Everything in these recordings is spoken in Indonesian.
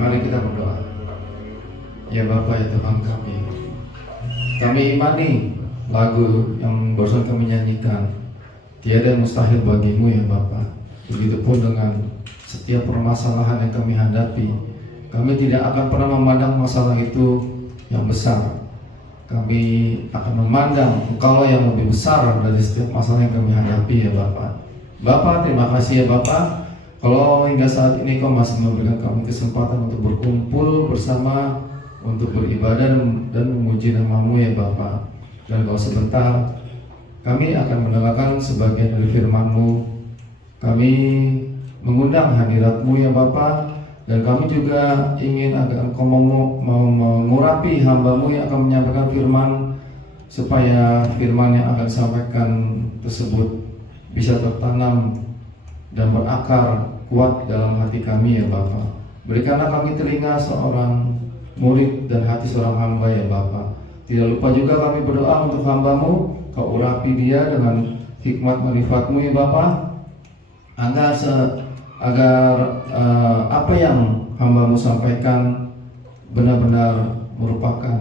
Mari kita berdoa. Ya Bapa, ya Tuhan kami imani lagu yang barusan kami nyanyikan. Tiada yang mustahil bagimu ya Bapa. Begitupun dengan setiap permasalahan yang kami hadapi, kami tidak akan pernah memandang masalah itu yang besar. Kami akan memandang Engkau yang lebih besar dari setiap masalah yang kami hadapi ya Bapa. Bapa, terima kasih ya Bapa. Kalau hingga saat ini Kau masih memberikan kami kesempatan untuk berkumpul bersama, untuk beribadah dan memuji nama-Mu ya Bapa. Dan kalau sebentar kami akan mendengarkan sebagian dari firman-Mu. Kami mengundang hadirat-Mu ya Bapa. Dan kami juga ingin agar Engkau mau mengurapi hamba-Mu yang akan menyampaikan firman, supaya firman yang akan disampaikan tersebut bisa tertanam dan berakar kuat dalam hati kami ya Bapa. Berikanlah kami telinga seorang murid dan hati seorang hamba ya Bapa. Tidak lupa juga kami berdoa untuk hamba-Mu, Kau urapi dia dengan hikmat marifat-Mu ya Bapa, agar apa yang hamba-Mu sampaikan benar-benar merupakan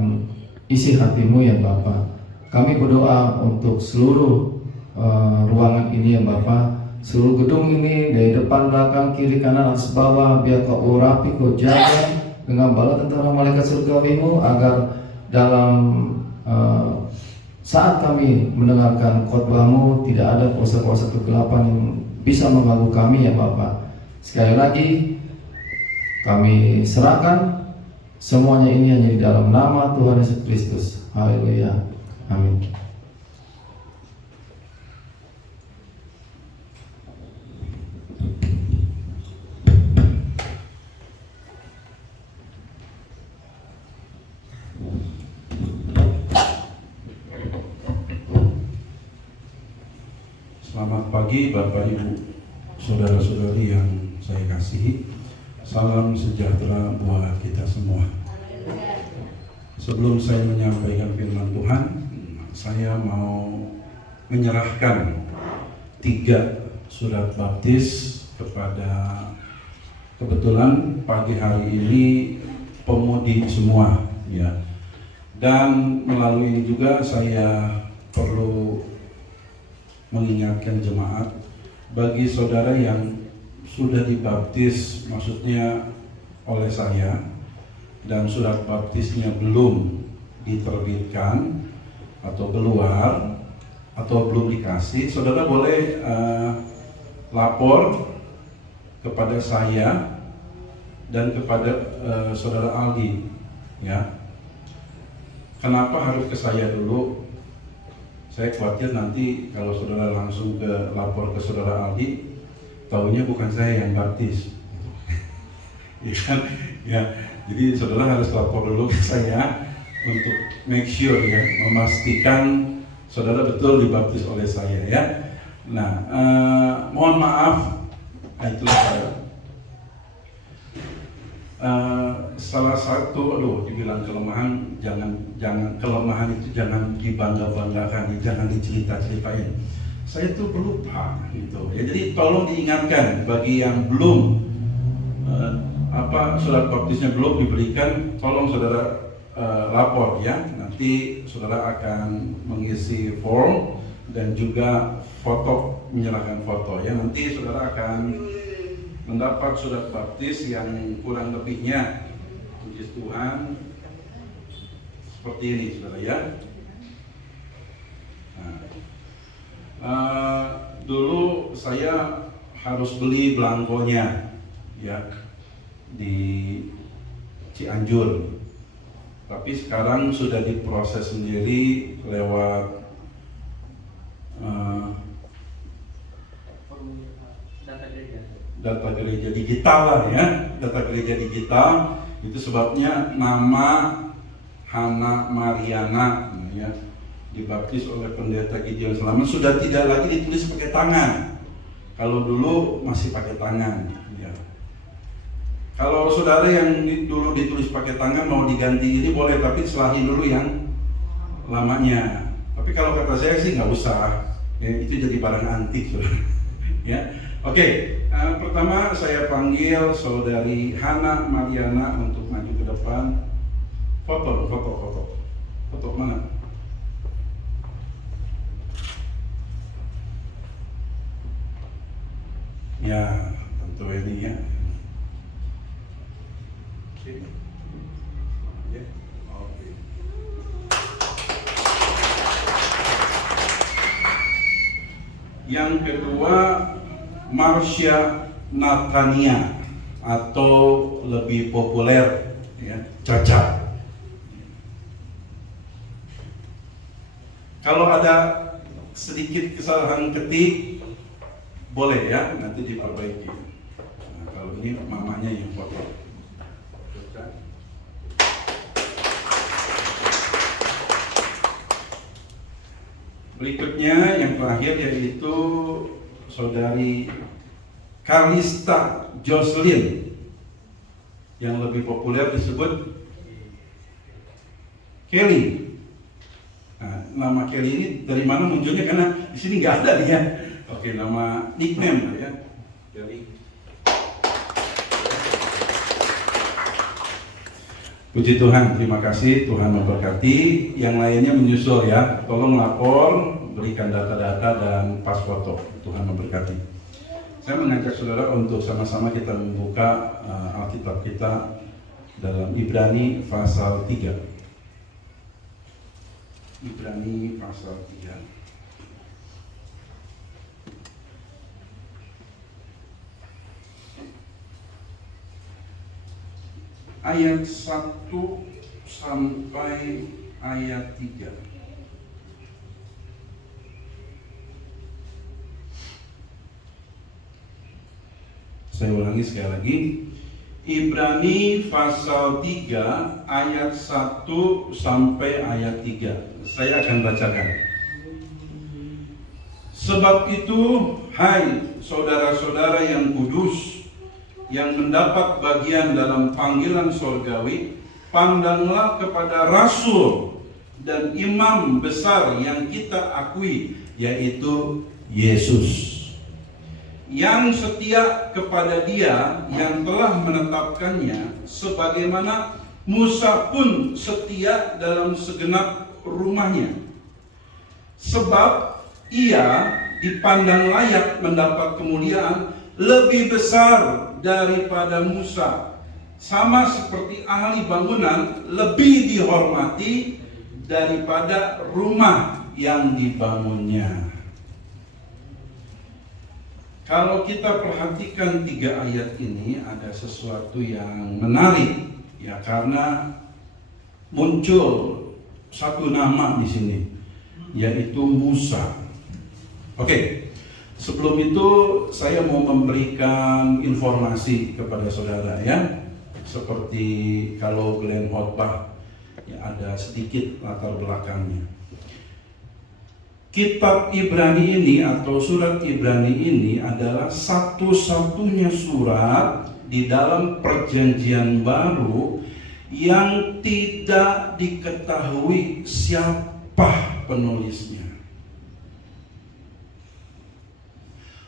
isi hati-Mu ya Bapa. Kami berdoa untuk seluruh ruangan ini ya Bapa, seluruh gedung ini dari depan, belakang, kiri, kanan, atas, bawah. Biar Kau urapi, Kau jaga dengan bala tentara malaikat surgawi-Mu, agar dalam saat kami mendengarkan khotbah-Mu tidak ada kuasa-kuasa kegelapan yang bisa mengganggu kami ya Bapa. Sekali lagi kami serahkan semuanya ini hanya di dalam nama Tuhan Yesus Kristus. Haleluya. Amin. Selamat pagi Bapak Ibu saudara-saudari yang saya kasihi, salam sejahtera buat kita semua. Sebelum saya menyampaikan firman Tuhan, saya mau menyerahkan 3 surat baptis kepada, kebetulan pagi hari ini pemudi semua, ya. Dan melalui ini juga saya perlu mengingatkan jemaat, bagi saudara yang sudah dibaptis, maksudnya oleh saya, dan surat baptisnya belum diterbitkan atau keluar atau belum dikasih, saudara boleh lapor kepada saya dan kepada saudara Aldi, ya. Kenapa harus ke saya dulu? Saya khawatir nanti kalau saudara langsung lapor ke saudara Aldi, taunya bukan saya yang baptis. Ya kan? Ya. Jadi saudara harus lapor dulu ke saya untuk make sure, ya, memastikan saudara betul dibaptis oleh saya, ya. Nah, mohon maaf, itulah saya. Salah satu, dibilang kelemahan, jangan kelemahan itu jangan dibangga-banggakan, jangan dicerita-ceritain. Saya tuh pelupa, gitu. Ya, jadi tolong diingatkan bagi yang belum surat baptisnya belum diberikan, tolong saudara lapor, ya. Nanti saudara akan mengisi form dan juga foto, menyerahkan foto, ya. Nanti saudara akan mendapat surat baptis yang kurang lebihnya, puji Tuhan, seperti ini, saudara, ya. Dulu saya harus beli belangkonya, ya, di Cianjur, tapi sekarang sudah diproses sendiri lewat data gereja digital lah, ya, data gereja digital. Itu sebabnya nama Hana Mariana, ya, dibaptis oleh pendeta Gideon Selamat sudah tidak lagi ditulis pakai tangan. Kalau dulu masih pakai tangan, ya. Kalau saudara yang dulu ditulis pakai tangan mau diganti ini boleh, tapi selahi dulu yang lamanya. Tapi kalau kata saya sih nggak usah, ya, itu jadi barang antik, ya. Oke, pertama saya panggil saudari Hana Mariana untuk maju ke depan. Foto mana? Ya, tentu ini, ya. Oke. Ya, oke. Yang kedua, Marsha Natania, atau lebih populer, ya, Caca. Kalau ada sedikit kesalahan ketik boleh, ya, nanti diperbaiki. Nah, kalau ini mamanya yang foto. Berikutnya yang terakhir yaitu saudari Kalista Jocelyn, yang lebih populer disebut Kelly. Nah, nama Kelly ini dari mana munculnya? Karena di sini nggak ada dia. Oke, nama nickname, ya, Kelly. Puji Tuhan, terima kasih, Tuhan memberkati. Yang lainnya menyusul, ya. Tolong lapor, berikan data-data dan pas foto. Tuhan memberkati. Saya mengajak saudara untuk sama-sama kita membuka Alkitab kita dalam Ibrani pasal 3. Ibrani pasal 3. Ayat 1 sampai ayat 3. Saya ulangi sekali lagi. Ibrani pasal 3 ayat 1 sampai ayat 3. Saya akan bacakan. Sebab itu, hai saudara-saudara yang kudus, yang mendapat bagian dalam panggilan sorgawi, pandanglah kepada rasul dan imam besar yang kita akui, yaitu Yesus, yang setia kepada Dia yang telah menetapkannya, sebagaimana Musa pun setia dalam segenap rumahnya. Sebab ia dipandang layak mendapat kemuliaan lebih besar daripada Musa, sama seperti ahli bangunan lebih dihormati daripada rumah yang dibangunnya. Kalau kita perhatikan 3 ayat ini, ada sesuatu yang menarik, ya, karena muncul satu nama di sini, yaitu Musa. Oke, sebelum itu saya mau memberikan informasi kepada saudara, ya. Seperti kalau Glenn khotbah, ya, ada sedikit latar belakangnya. Kitab Ibrani ini atau surat Ibrani ini adalah satu-satunya surat di dalam Perjanjian Baru yang tidak diketahui siapa penulisnya.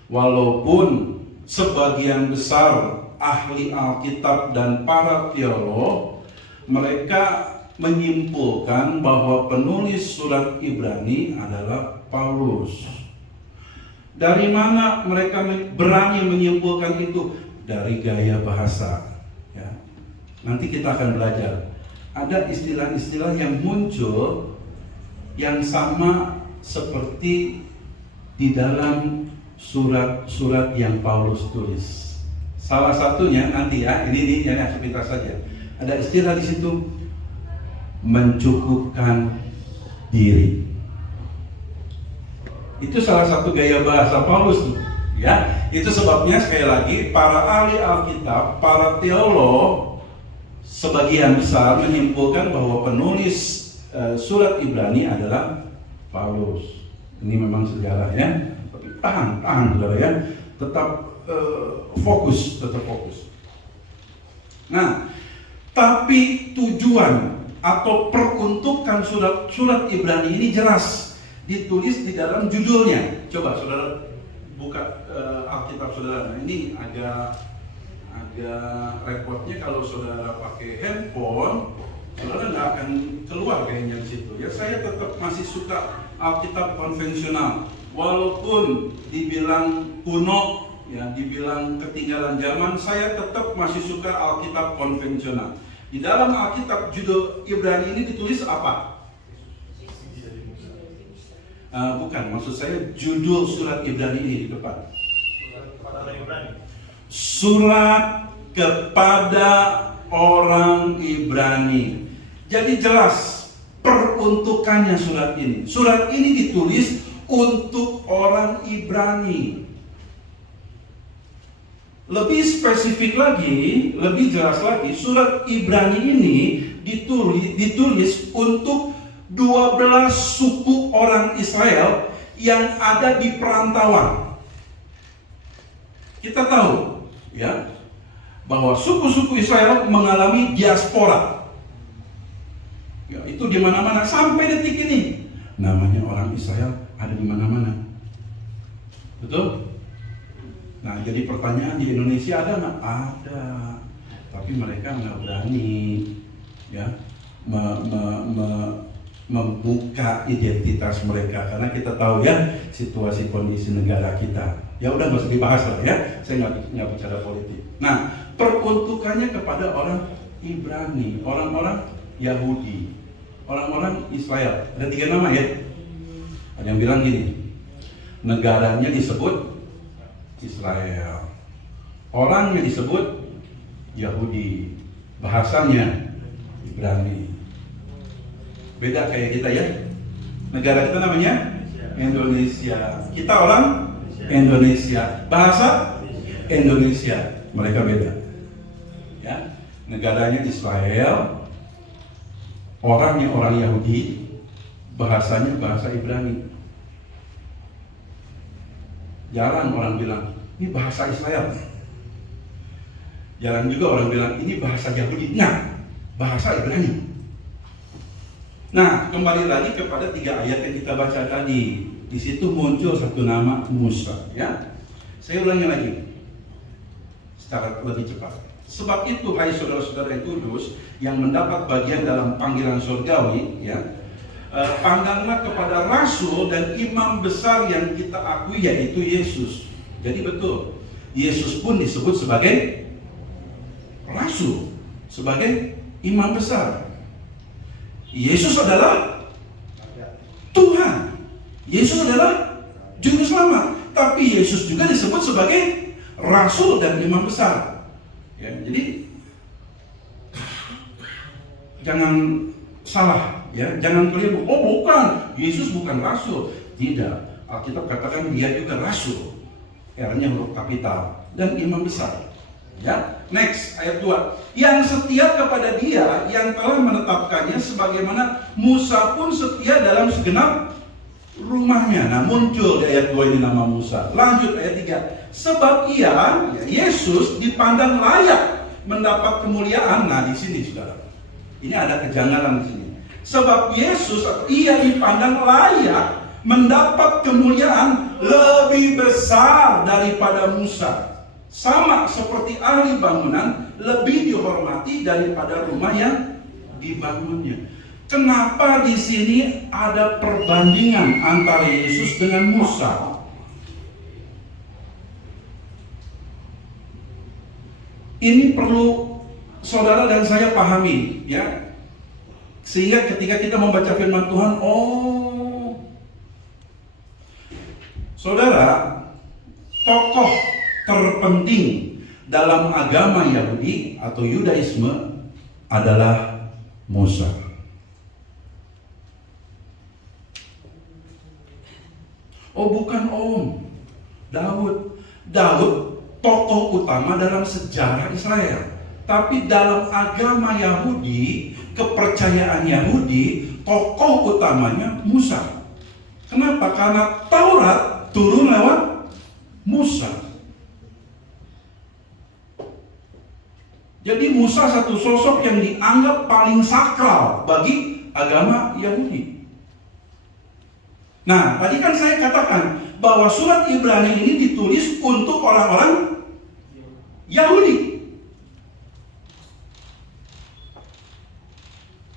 Walaupun sebagian besar ahli Alkitab dan para teolog, mereka menyimpulkan bahwa penulis surat Ibrani adalah Paulus. Dari mana mereka berani menyimpulkan itu? Dari gaya bahasa, ya. Nanti kita akan belajar. Ada istilah-istilah yang muncul yang sama seperti di dalam surat-surat yang Paulus tulis. Salah satunya nanti, ya, ini yang sepintas saja. Ada istilah di situ, mencukupkan diri. Itu salah satu gaya bahasa Paulus, ya. Itu sebabnya sekali lagi para ahli Alkitab, para teolog sebagian besar menyimpulkan bahwa penulis surat Ibrani adalah Paulus. Ini memang sejarah, ya. Tahan saudara, ya, tetap fokus. Nah, tapi tujuan atau peruntukan surat Ibrani ini jelas ditulis di dalam judulnya. Coba saudara buka Alkitab saudara. Nah, ini agak repotnya kalau saudara pakai handphone, saudara nggak akan keluar kayaknya di situ. Ya, saya tetap masih suka Alkitab konvensional. Walaupun dibilang kuno, ya, dibilang ketinggalan zaman, saya tetap masih suka Alkitab konvensional. Di dalam Alkitab judul Ibrani ini ditulis apa? Bukan, maksud saya judul surat Ibrani ini di depan. Surat kepada orang Ibrani. Jadi jelas peruntukannya surat ini. Surat ini ditulis untuk orang Ibrani. Lebih spesifik lagi, lebih jelas lagi, surat Ibrani ini ditulis untuk 12 suku orang Israel yang ada di perantauan. Kita tahu, ya, bahwa suku-suku Israel mengalami diaspora. Ya, itu di mana-mana sampai detik ini. Namanya orang Israel ada di mana-mana. Betul? Nah, jadi pertanyaan, di Indonesia ada nggak? Ada. Tapi mereka nggak berani, ya, membuka identitas mereka, karena kita tahu, ya, situasi kondisi negara kita. Ya udah, nggak usah dibahas lah, ya. Saya nggak bicara politik. Nah, peruntukannya kepada orang Ibrani, orang-orang Yahudi, orang-orang Israel. Ada 3 nama, ya. Ada yang bilang gini, negaranya disebut Israel, orangnya disebut Yahudi, bahasanya Ibrani. Beda kayak kita, ya. Negara kita namanya Indonesia. Kita orang Indonesia. Bahasa Indonesia. Mereka beda. Ya. Negaranya Israel, orangnya orang Yahudi, bahasanya bahasa Ibrani. Jarang orang bilang Ini bahasa Israel. Jarang juga orang bilang ini bahasa Yahudi. Nah, bahasa Ibrani. Nah, kembali lagi kepada 3 ayat yang kita baca tadi. Di situ muncul satu nama, Musa, ya. Saya ulangi lagi secara lebih cepat. Sebab itu, hai saudara-saudara yang kudus yang mendapat bagian dalam panggilan surgawi, ya, pandanglah kepada rasul dan imam besar yang kita akui, yaitu Yesus. Jadi betul, Yesus pun disebut sebagai rasul, sebagai imam besar. Yesus adalah Tuhan. Yesus adalah juru selamat. Tapi Yesus juga disebut sebagai rasul dan imam besar. Ya, jadi jangan salah, ya, jangan keliru. Oh bukan, Yesus bukan rasul. Tidak, Alkitab katakan dia juga rasul. R-nya huruf kapital dan imam besar. Ya, next ayat 2. Yang setia kepada dia yang telah menetapkannya sebagaimana Musa pun setia dalam segenap rumahnya. Nah, muncul di ayat 2 ini nama Musa. Lanjut ayat 3. Sebab ia, ya, Yesus dipandang layak mendapat kemuliaan. Nah, di sini saudara, ini ada kejanggalan di sini. Sebab Yesus atau ia dipandang layak mendapat kemuliaan lebih besar daripada Musa. Sama seperti ahli bangunan lebih dihormati daripada rumah yang dibangunnya. Kenapa di sini ada perbandingan antara Yesus dengan Musa? Ini perlu saudara dan saya pahami, ya. Sehingga ketika kita membaca firman Tuhan, saudara, tokoh terpenting dalam agama Yahudi atau Yudaisme adalah Musa. Oh bukan om, Daud. Daud tokoh utama dalam sejarah Israel. Tapi dalam agama Yahudi, kepercayaan Yahudi, tokoh utamanya Musa. Kenapa? Karena Taurat turun lewat Musa. Jadi Musa satu sosok yang dianggap paling sakral bagi agama Yahudi. Nah, tadi kan saya katakan bahwa surat Ibrani ini ditulis untuk orang-orang Yahudi.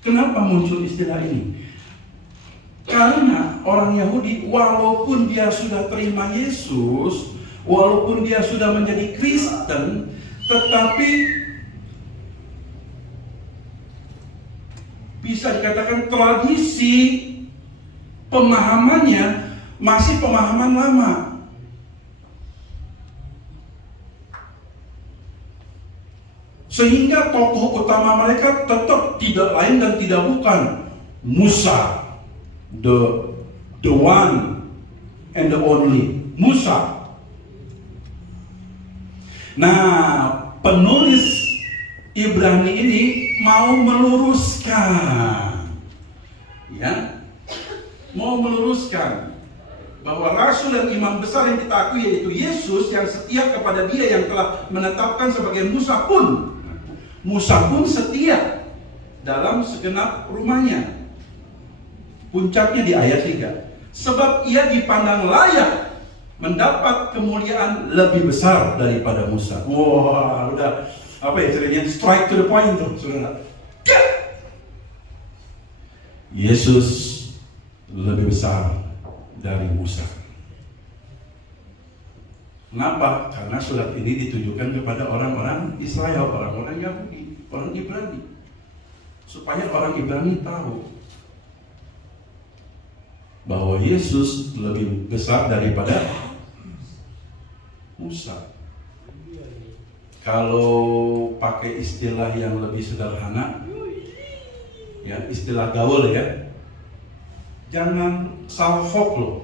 Kenapa muncul istilah ini? Karena orang Yahudi walaupun dia sudah terima Yesus, walaupun dia sudah menjadi Kristen, tetapi bisa dikatakan tradisi pemahamannya masih pemahaman lama. Sehingga tokoh utama mereka tetap tidak lain dan tidak bukan Musa, the one and the only Musa. Nah, penulis Ibrani ini mau meluruskan, ya, mau meluruskan bahwa rasul dan imam besar yang kita akui yaitu Yesus yang setia kepada dia yang telah menetapkan sebagai Musa pun setia dalam segenap rumahnya. Puncaknya di ayat 3. Sebab ia dipandang layak mendapat kemuliaan lebih besar daripada Musa. Wah, udah apa ya istilahnya, strike to the point tuh, saudara. Yesus lebih besar dari Musa. Kenapa? Karena surat ini ditujukan kepada orang-orang Israel, orang-orang Yahudi, orang Ibrani. Supaya orang Ibrani tahu bahwa Yesus lebih besar daripada Musa. Kalau pakai istilah yang lebih sederhana, ya, istilah gaul, ya, jangan salfok loh.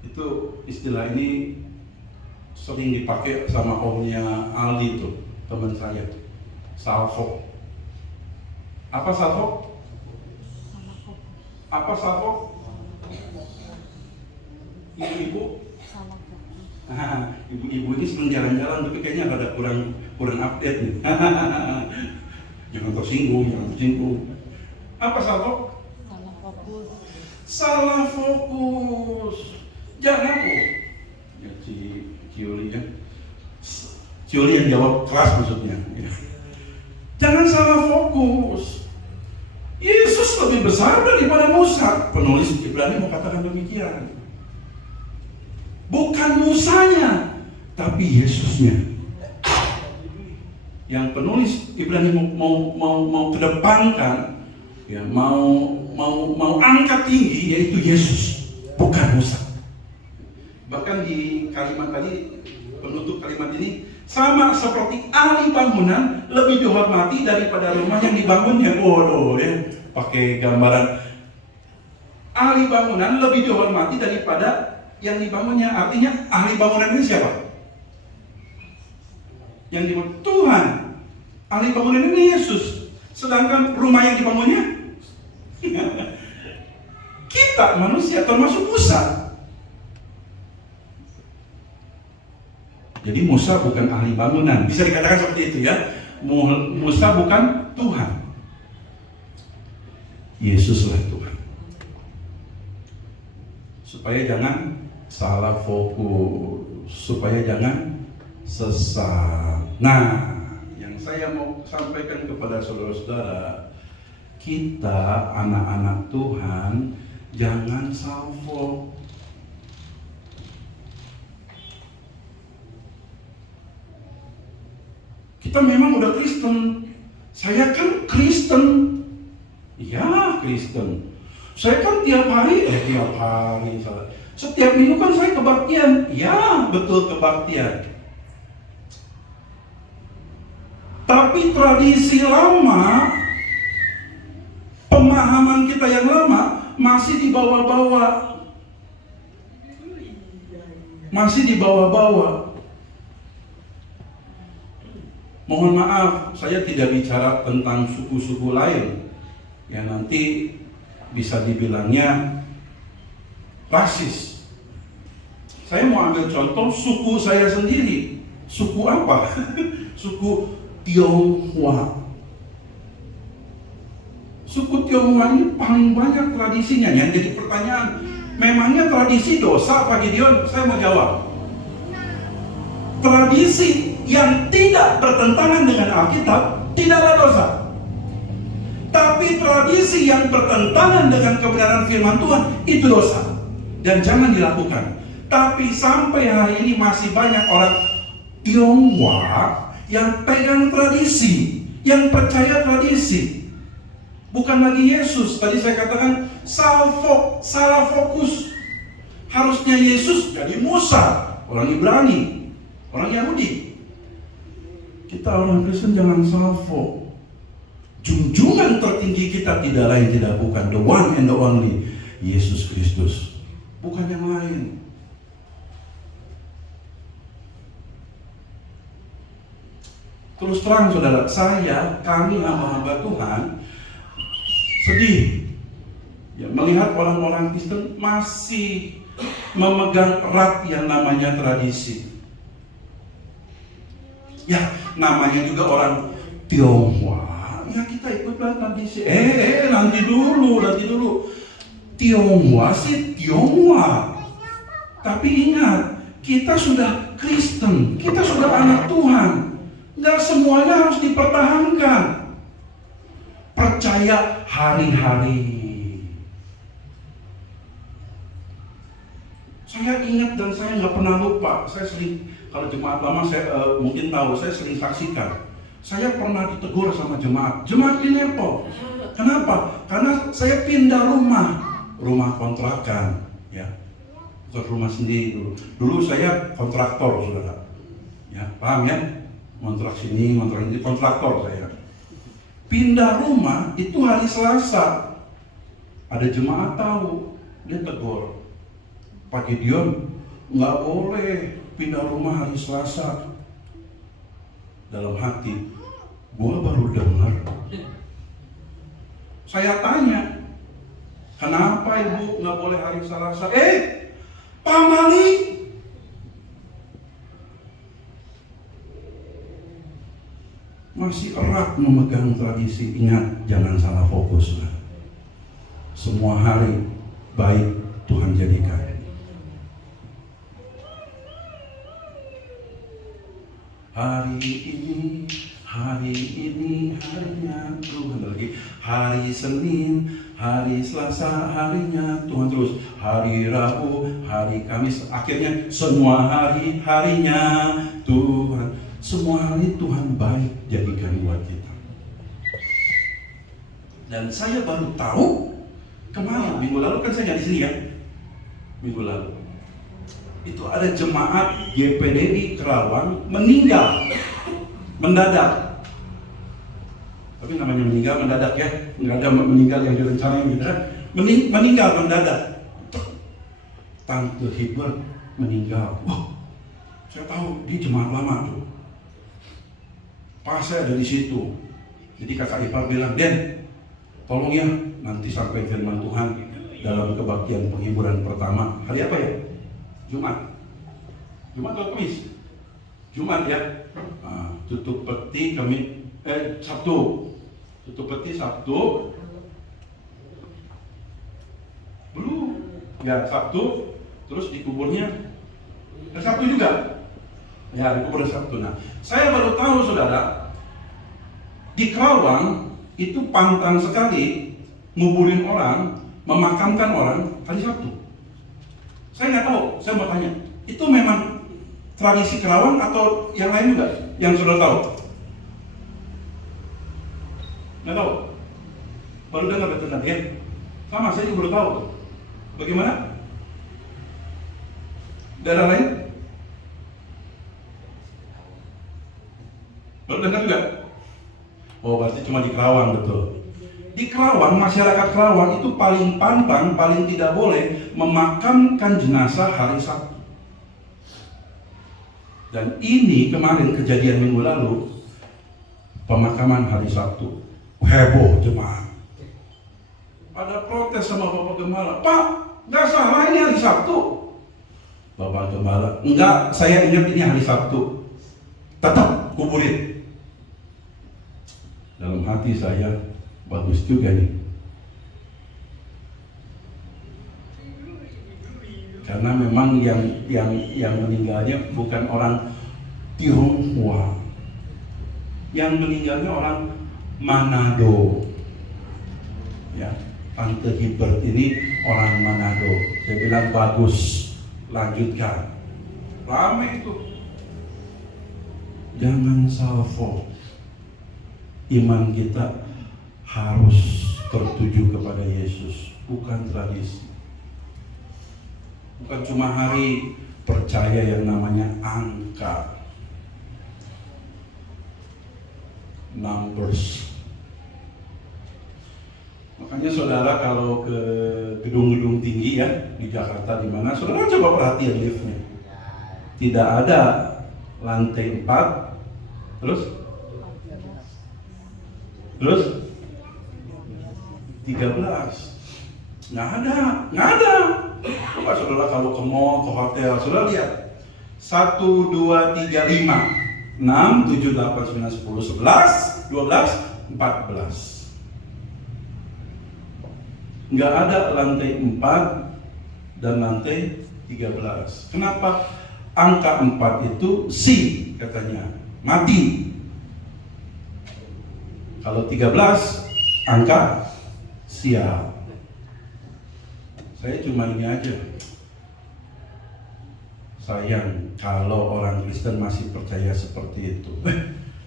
Itu istilah ini sering dipakai sama omnya Aldi tuh, teman saya. Salfok. Apa salfok? Apa salfok? Ibu-ibu, Salah fokus. ibu-ibu ini senang jalan-jalan tapi kayaknya ada kurang update nih. Jangan tersinggung. Apa salah? Salah fokus. Salah fokus. Jangan ya Ciuli ya. Ciuli yang jawab keras maksudnya. Ya. Jangan salah fokus. Yesus lebih besar daripada Musa. Penulis Ibrani mau katakan demikian. Bukan Musanya, tapi Yesusnya. Yang penulis Ibrani mau kedepankan, ya mau angkat tinggi, yaitu Yesus, bukan Musa. Bahkan di kalimat tadi, penutup kalimat ini, sama seperti ahli bangunan lebih dihormati daripada rumah yang dibangunnya. Waduh ya, pakai gambaran ahli bangunan lebih dihormati daripada yang dibangunnya. Artinya ahli bangunan ini siapa? Yang dibangun Tuhan. Ahli bangunan ini Yesus. Sedangkan rumah yang dibangunnya kita manusia, termasuk Musa. Jadi Musa bukan ahli bangunan. Bisa dikatakan seperti itu ya. Musa bukan Tuhan. Yesuslah Tuhan. Supaya jangan salah fokus, supaya jangan sesat. Nah, yang saya mau sampaikan kepada saudara-saudara, kita anak-anak Tuhan jangan salfok. Kita memang udah Kristen. Saya kan Kristen. Ya, Kristen. Saya kan tiap hari. Setiap minggu kan saya kebaktian. Ya, betul kebaktian. Tapi tradisi lama, pemahaman kita yang lama masih dibawa-bawa. Mohon maaf, saya tidak bicara tentang suku-suku lain yang nanti bisa dibilangnya rasis. Saya mau ambil contoh suku saya sendiri. Suku apa? Suku Tionghoa. Suku Tionghoa ini paling banyak tradisinya. Yang jadi pertanyaan, memangnya tradisi dosa apa Gideon? Saya mau jawab. Tradisi yang tidak bertentangan dengan Alkitab tidaklah dosa. Tapi tradisi yang bertentangan dengan kebenaran firman Tuhan itu dosa dan jangan dilakukan. Tapi sampai hari ini masih banyak orang Tionghoa yang pegang tradisi, yang percaya tradisi. Bukan lagi Yesus. Tadi saya katakan salah fokus. Harusnya Yesus jadi Musa, orang Ibrani, orang Yahudi. Kita orang Kristen jangan salfok. Junjungan tertinggi kita tidak lain tidak bukan the one and the only Yesus Kristus, bukan yang lain. Terus terang saudara, kami hamba-hamba Tuhan sedih ya, melihat orang-orang Kristen masih memegang erat yang namanya tradisi. Ya, namanya juga orang Tionghoa. Ya kita ikutlah tradisi. Nanti dulu. Tionghoa sih Tionghoa. Tapi ingat, kita sudah Kristen, kita sudah anak Tuhan. Nggak semuanya harus dipertahankan. Percaya hari-hari. Saya ingat dan saya nggak pernah lupa. Saya sering, kalau jemaat lama saya mungkin tahu, saya sering saksikan. Saya pernah ditegur sama jemaat di Nepal. Kenapa? Karena saya pindah rumah kontrakan, ya, bukan rumah sendiri dulu. Dulu saya kontraktor, saudara. Ya, paham ya? Kontrak sini, kontrak ini, kontraktor saya. Pindah rumah itu hari Selasa. Ada jemaat tahu, dia tegur. Pak Gideon, nggak boleh pindah rumah hari Selasa. Dalam hati, gua baru dengar. Saya tanya, kenapa ibu nggak boleh hari Selasa? pamali. Masih erat memegang tradisi. Ingat, jangan salah fokus. Semua hari baik Tuhan jadikan. Hari ini harinya Tuhan. Lagi hari Senin, hari Selasa, harinya Tuhan. Terus hari Rabu, hari Kamis, akhirnya semua hari harinya Tuhan. Semua hari Tuhan baik jadikan buat kita. Dan saya baru tahu kemarin, minggu lalu kan saya nggak di sini ya. Minggu lalu itu ada jemaat GPDI Kerawang meninggal mendadak. Tapi namanya meninggal mendadak ya, nggak ada meninggal yang direncanain gitu kan. Meninggal mendadak. Tante Hibert meninggal. Wah, saya tahu dia jemaat lama tuh. Pas saya ada di situ. Jadi kakak ipar bilang, Den, tolong ya nanti sampai firman Tuhan dalam kebaktian penghiburan pertama. Hari apa ya? Jumat atau Kamis? Jumat ya. Tutup peti kami Sabtu. Tutup peti Sabtu. Belum. Ya Sabtu. Terus dikuburnya Sabtu juga. Ya dikubur Sabtu. Nah, saya baru tahu saudara, di Kerawang itu pantang sekali nguburin orang, memakamkan orang hari Sabtu. Saya nggak tahu, saya mau tanya, itu memang tradisi Kerawang atau yang lain juga yang sudah tahu? Nggak tahu? Baru dengar betul nanti ya? Sama, saya juga baru tahu. Bagaimana? Daerah lain? Baru dengar juga? Oh, berarti cuma di Kerawang, betul. Di Kerawang, masyarakat Kerawang itu paling pantang, paling tidak boleh memakamkan jenazah hari Sabtu. Dan ini kemarin kejadian minggu lalu, pemakaman hari Sabtu. Heboh jemaat. Ada protes sama Bapak Gembala, Pak, nggak salah ini hari Sabtu. Bapak Gembala, enggak, saya ingat ini hari Sabtu. Tetap kuburin. Dalam hati saya, bagus juga nih. Karena memang yang meninggalnya bukan orang Tionghoa. Yang meninggalnya orang Manado. Ya, Tante Hibert ini orang Manado. Saya bilang bagus, lanjutkan. Rame itu. Jangan salvo. Iman kita harus tertuju kepada Yesus, bukan tradisi. Bukan cuma hari percaya yang namanya angka, numbers. Makanya saudara kalau ke gedung-gedung tinggi ya di Jakarta di mana, saudara coba perhatian liftnya. Tidak ada lantai 4, terus 13. Nggak ada. Coba saudara kalau ke mall, ke hotel, saudara lihat 1, 2, 3, 5, 6, 7, 8, 9, 10, 11, 12, 14. Nggak ada lantai 4 dan lantai 13. Kenapa? Angka 4 itu si katanya, mati. Kalau 13 angka siap. Saya cuma ini aja. Sayang kalau orang Kristen masih percaya seperti itu.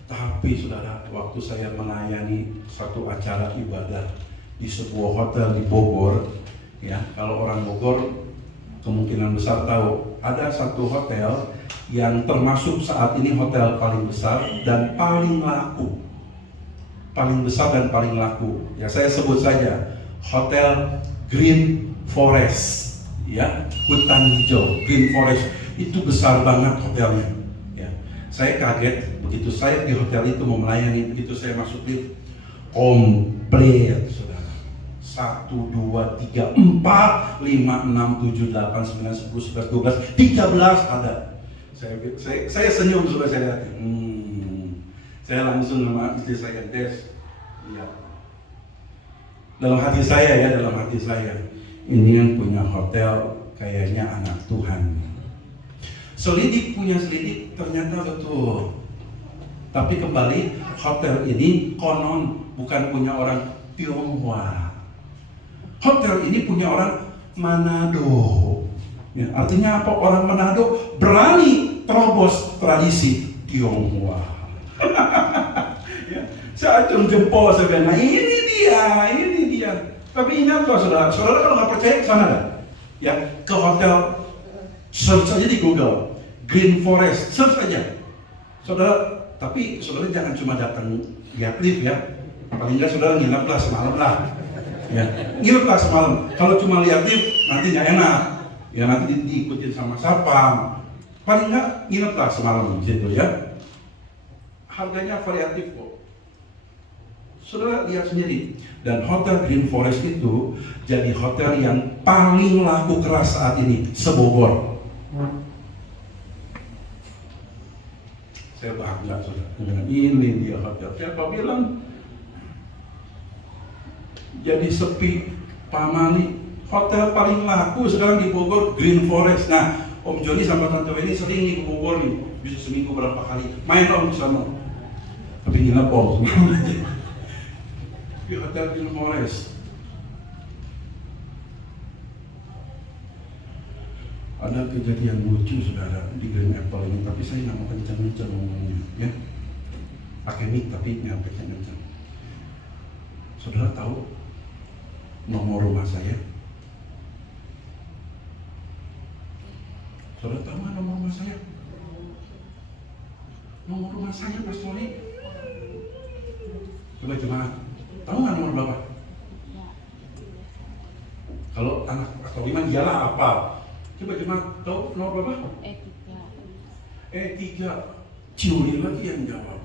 Tapi saudara, waktu saya melayani satu acara ibadah di sebuah hotel di Bogor, ya, kalau orang Bogor kemungkinan besar tahu, ada satu hotel yang termasuk saat ini hotel paling besar dan paling laku. Paling besar dan paling laku. Ya, saya sebut saja Hotel Green Forest, ya, hutan hijau. Green Forest itu besar banget hotelnya. Ya, saya kaget begitu saya di hotel itu mau melayani, begitu saya masuk lift komplit, saudara. 1, 2, 3, 4, 5, 6, 7, 8, 9, 10, 11, 12, 13 ada. Saya senyum sudah saya lihat. Saya langsung sama istri saya, Des. Iya. Dalam hati saya ini yang punya hotel kayaknya anak Tuhan. Selidik punya selidik ternyata betul. Tapi kembali, hotel ini konon bukan punya orang Tionghoa. Hotel ini punya orang Manado. Ya, artinya apa? Orang Manado berani terobos tradisi Tionghoa. Ya, saya acung jempol, saya bilang, nah ini dia. Tapi ingat loh saudara kalau nggak percaya ke sana dah. Ya, ke hotel, search aja di Google, Green Forest, search aja. Saudara, tapi saudara jangan cuma datang lihat lift ya. Paling nggak saudara ngineplah semalam lah. Ya, ngineplah semalam. Kalau cuma lihat lift, nanti nggak enak. Ya nanti diikutin sama satpam. Paling nggak ngineplah semalam di situ ya. Harganya variatif kok. Saudara lihat sendiri. Dan hotel Green Forest itu jadi hotel yang paling laku keras saat ini se-Bogor. Saya bangga saudara. Ini dia hotel. Siapa bilang jadi sepi? Pak Mali, hotel paling laku sekarang di Bogor Green Forest. Nah, Om Joni sama Tante Weni sering nih ke Bogor nih, bisa seminggu berapa kali main Om di sana. Tapi nginep Om di hotel Green Forest. Ada kejadian lucu saudara di Green Apple ini, tapi saya nggak mau kencang-kencang ngomongnya, ya. Pakai mic tapi nggak kencang-kencang. Saudara tahu nomor rumah saya? Saudara tahu nggak nomor rumah saya? Nomor rumah saya, Pastori. Coba jemaat, tahu nggak nomor berapa? Kalau anak Pastori mah iyalah apa? Coba jemaat tahu nomor berapa? E3. Ciuri lagi yang jawab.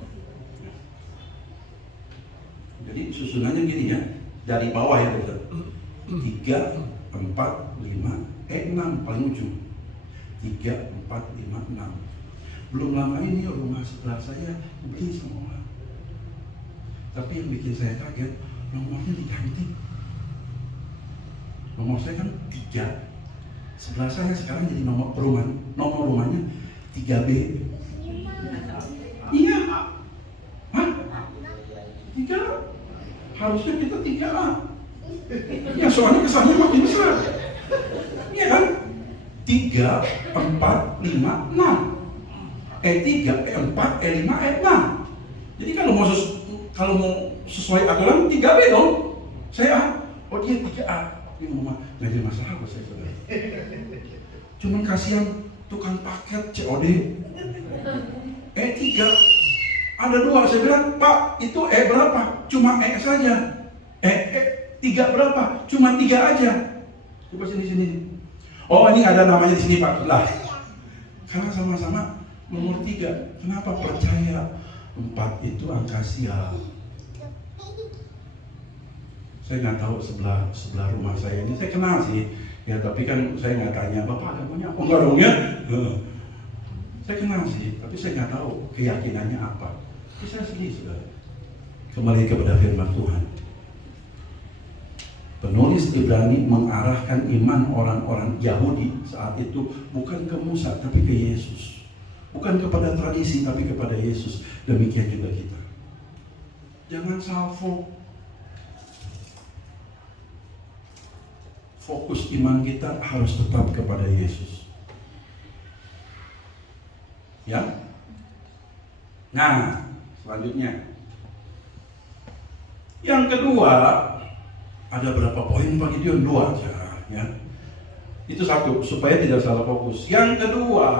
Jadi susunannya gini ya, dari bawah ya betul. 3, 4, 5, 6 paling ujung. 3, 4, 5, 6. Belum lama ini rumah sebelah saya beli sama orang. Tapi yang bikin saya kaget, nomornya diganti. Nomor saya kan 3. Sebelah saya sekarang jadi nomor rumahnya 3B. Iya. Hah? 3? Harusnya kita 3A. Ya soalnya kesannya makin besar. Iya kan? 3, 4, 5, 6. E3, E4, E5, E6. Jadi kalau mau sesuai aturan 3B dong. Saya oh dia 3A. Ini mama nggak jadi masalah buat saya saudara. Cuman kasihan tukang paket COD. E3 ada 2, saya bilang Pak itu E berapa? Cuma E saja. E3 berapa? Cuma 3 aja. Coba sini. Oh ini ada namanya di sini Pak. Lah, karena sama-sama nomor 3. Kenapa percaya 4 itu angka sial? Saya nggak tahu sebelah rumah saya ini, saya kenal sih, ya tapi kan saya nggak tanya Bapak agamanya apa enggak dong ya. Saya kenal sih, tapi saya nggak tahu keyakinannya apa. Tapi saya sedih saudara. Kembali kepada firman Tuhan. Penulis Ibrani mengarahkan iman orang-orang Yahudi saat itu bukan ke Musa tapi ke Yesus. Bukan kepada tradisi tapi kepada Yesus. Demikian juga kita. Jangan salvo. Fokus iman kita harus tetap kepada Yesus. Ya. Nah, selanjutnya. Yang kedua, ada berapa poin Pak Gideon? 2 aja, ya. Itu satu, supaya tidak salah fokus. Yang kedua,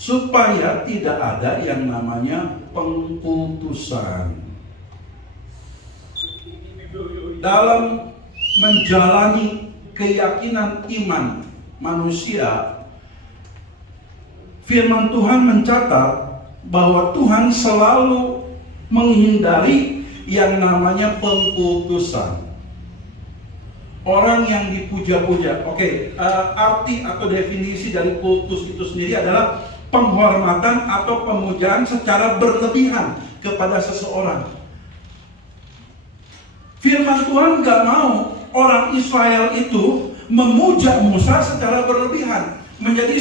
supaya tidak ada yang namanya pengkultusan. Dalam menjalani keyakinan iman manusia, firman Tuhan mencatat bahwa Tuhan selalu menghindari yang namanya pengkultusan. orang yang dipuja-puja. Oke, arti atau definisi dari kultus itu sendiri adalah penghormatan atau pemujaan secara berlebihan kepada seseorang. Firman Tuhan gak mau orang Israel itu memuja Musa secara berlebihan, menjadi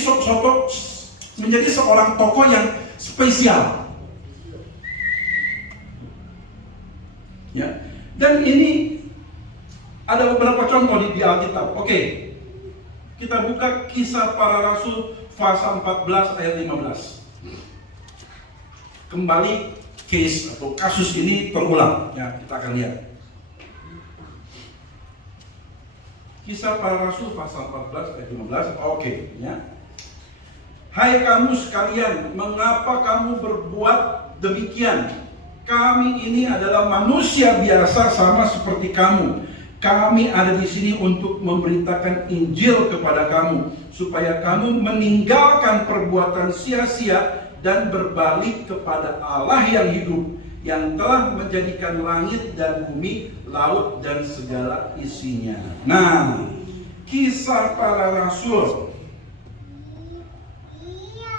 seorang tokoh yang spesial. Ya. Dan ini ada beberapa contoh di Alkitab. Oke. Kita buka Kisah Para Rasul pasal 14 ayat 15. Kembali case atau kasus ini terulang, ya, kita akan lihat. Kisah Para Rasul pasal 14 ayat 15. Oke, ya. Hai kamu sekalian, mengapa kamu berbuat demikian? Kami ini adalah manusia biasa sama seperti kamu. Kami ada di sini untuk memberitakan Injil kepada kamu, supaya kamu meninggalkan perbuatan sia-sia dan berbalik kepada Allah yang hidup, yang telah menjadikan langit dan bumi, laut dan segala isinya. Nah, Kisah Para Rasul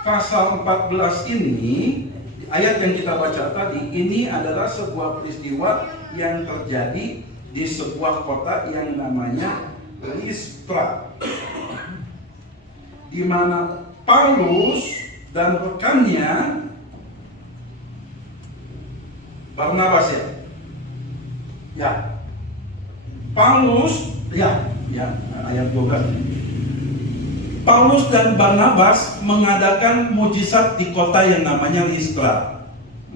pasal 14 ini, ayat yang kita baca tadi, ini adalah sebuah peristiwa yang terjadi di sebuah kota yang namanya Listra, di mana Paulus dan rekannya Barnabas, ya, Paulus, ayat 12. Paulus dan Barnabas mengadakan mujizat di kota yang namanya Listra.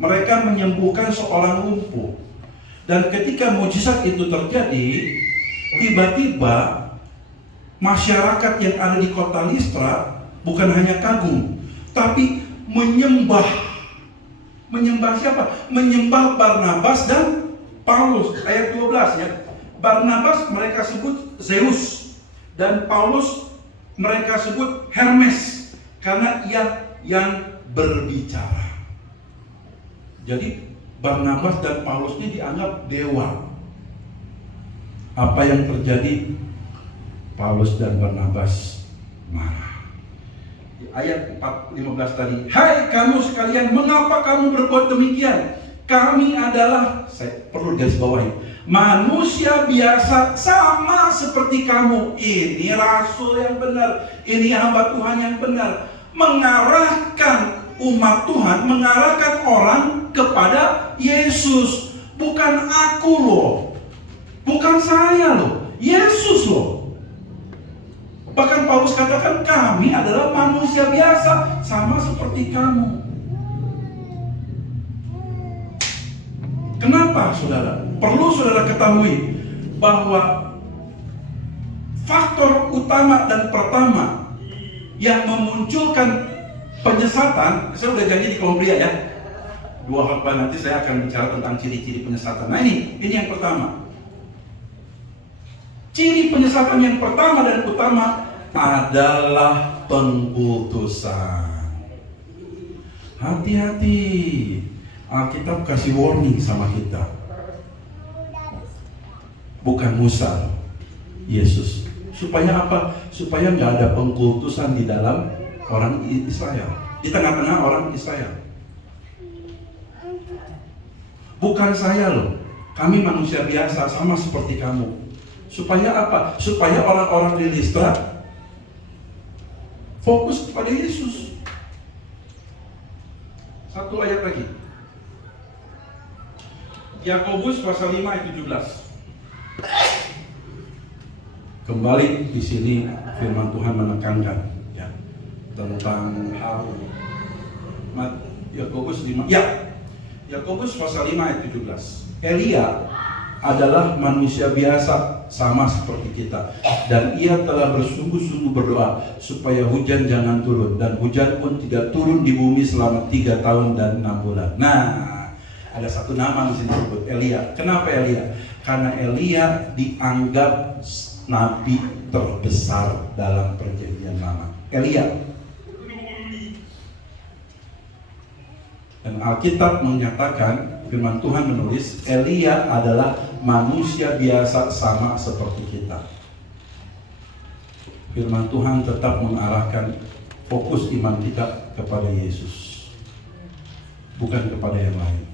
Mereka menyembuhkan seorang lumpuh. Dan ketika mujizat itu terjadi, tiba-tiba masyarakat yang ada di kota Listra bukan hanya kagum, tapi menyembah. Menyembah siapa? Menyembah Barnabas dan Paulus. Ayat 12, ya. Barnabas mereka sebut Zeus, dan Paulus mereka sebut Hermes, karena ia yang berbicara. Jadi Barnabas dan Paulus ini dianggap dewa. Apa yang terjadi? Paulus dan Barnabas marah. Di ayat 15 tadi, hai kamu sekalian, mengapa kamu berbuat demikian? Kami adalah, saya perlu garis bawahi, manusia biasa sama seperti kamu. Ini rasul yang benar, ini hamba Tuhan yang benar, mengarahkan umat Tuhan, mengarahkan orang kepada Yesus. Bukan aku loh, bukan saya loh, Yesus loh. Bahkan Paulus katakan kami adalah manusia biasa sama seperti kamu. Kenapa saudara? Perlu saudara ketahui bahwa faktor utama dan pertama yang memunculkan penyesatan, saya udah janji di Kolombia, ya, 2 khotbah nanti saya akan bicara tentang ciri-ciri penyesatan. Nah ini yang pertama. Ciri penyesatan yang pertama dan utama adalah pengkultusan. Hati-hati. Alkitab kasih warning sama kita. Bukan Musa, Yesus. Supaya apa? Supaya nggak ada pengkultusan di dalam orang Israel, di tengah-tengah orang Israel. Bukan saya loh, kami manusia biasa sama seperti kamu. Supaya apa? Supaya orang-orang di Listra fokus kepada Yesus. Satu ayat lagi. Yakobus pasal 5 ayat 17. Kembali di sini firman Tuhan menekankan, ya, tentang hal Yakobus 5. Ya. Yakobus pasal 5 ayat 17. Elia adalah manusia biasa sama seperti kita, dan ia telah bersungguh-sungguh berdoa supaya hujan jangan turun, dan hujan pun tidak turun di bumi selama 3 tahun dan 6 bulan. Nah, ada satu nama di sini disebut Elia. Kenapa Elia? Karena Elia dianggap nabi terbesar dalam perjanjian lama. Elia. Dan Alkitab menyatakan, firman Tuhan menulis, Elia adalah manusia biasa sama seperti kita. Firman Tuhan tetap mengarahkan fokus iman kita kepada Yesus, bukan kepada yang lain.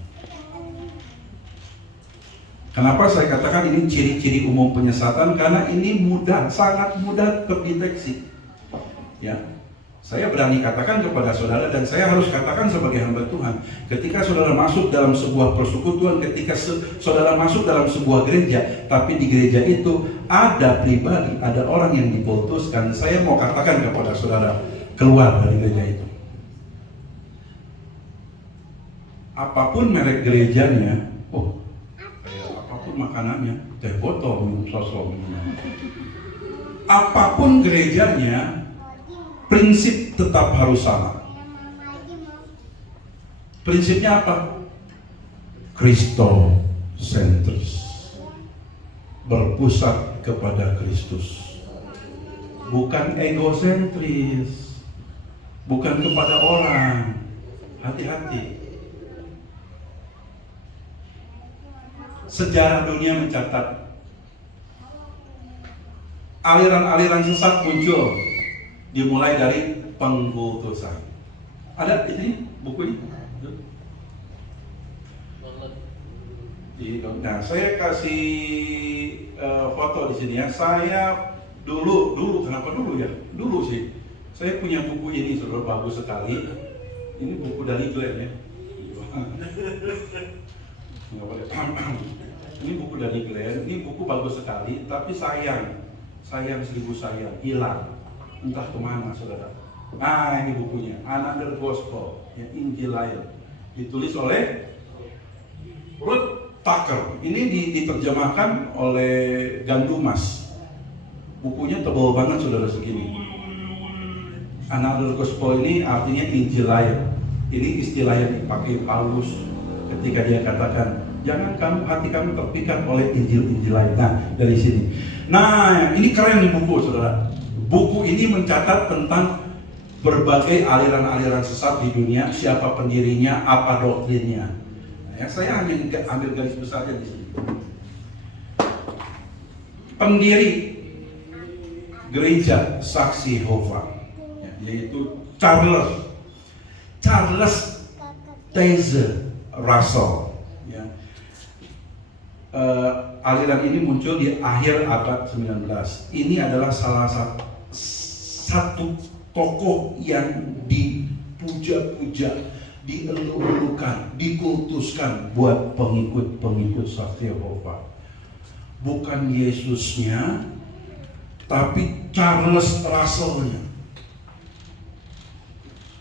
Kenapa saya katakan ini ciri-ciri umum penyesatan? Karena ini mudah, sangat mudah terdeteksi. Ya, saya berani katakan kepada saudara, dan saya harus katakan sebagai hamba Tuhan, ketika saudara masuk dalam sebuah persekutuan, ketika saudara masuk dalam sebuah gereja, tapi di gereja itu ada pribadi, ada orang yang diputuskan, saya mau katakan kepada saudara, keluar dari gereja itu. Apapun merek gerejanya, apapun makanannya, teh botol, minum sosok, apapun gerejanya, prinsip tetap harus sama. Prinsipnya apa? Kristosentris, berpusat kepada Kristus, bukan egosentris, bukan kepada orang. Hati-hati. Sejarah dunia mencatat aliran-aliran sesat muncul dimulai dari pengkultusan. Ada ini buku ini? Nah, saya kasih foto di sini ya. Saya dulu kenapa dulu ya? Dulu sih. Saya punya buku ini, saudara, bagus sekali. Ini buku dari Glenn ya. Ini buku dari Glenn. Ini buku bagus sekali, tapi sayang seribu sayang, hilang. Entah kemana, saudara. Nah, ini bukunya, Another Gospel, ya, Injil lain, ditulis oleh Ruth Tucker. Ini diterjemahkan oleh Gandumas. Bukunya tebal banget, saudara, segini. Another Gospel ini artinya Injil lain. Ini istilah yang dipakai Paulus ketika dia katakan, jangan hati kamu terpikat oleh Injil lain. Nah, dari sini. Nah, ini keren nih buku, saudara. Buku ini mencatat tentang berbagai aliran-aliran sesat di dunia, siapa pendirinya, apa doktrinnya. Nah, ya, saya hanya ambil garis besarnya di sini. Pendiri Gereja Saksi Yehova, ya, yaitu Charles Taze Russell. Ya. Aliran ini muncul di akhir abad 19. Ini adalah salah satu tokoh yang dipuja-puja, dielu-elukan, dikultuskan buat pengikut Saksi Yehova. Bukan Yesusnya, tapi Charles Russell-nya.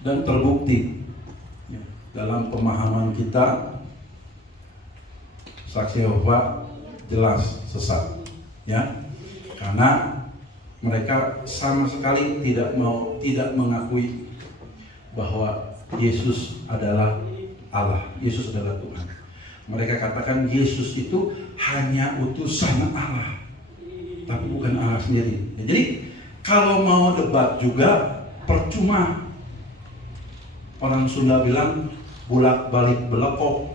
Dan terbukti ya, dalam pemahaman kita, Saksi Yehova jelas sesat, ya, karena mereka sama sekali tidak mengakui bahwa Yesus adalah Allah, Yesus adalah Tuhan. Mereka katakan Yesus itu hanya utusan Allah, tapi bukan Allah sendiri. Jadi kalau mau debat juga percuma. Orang Sunda bilang bolak-balik belekok,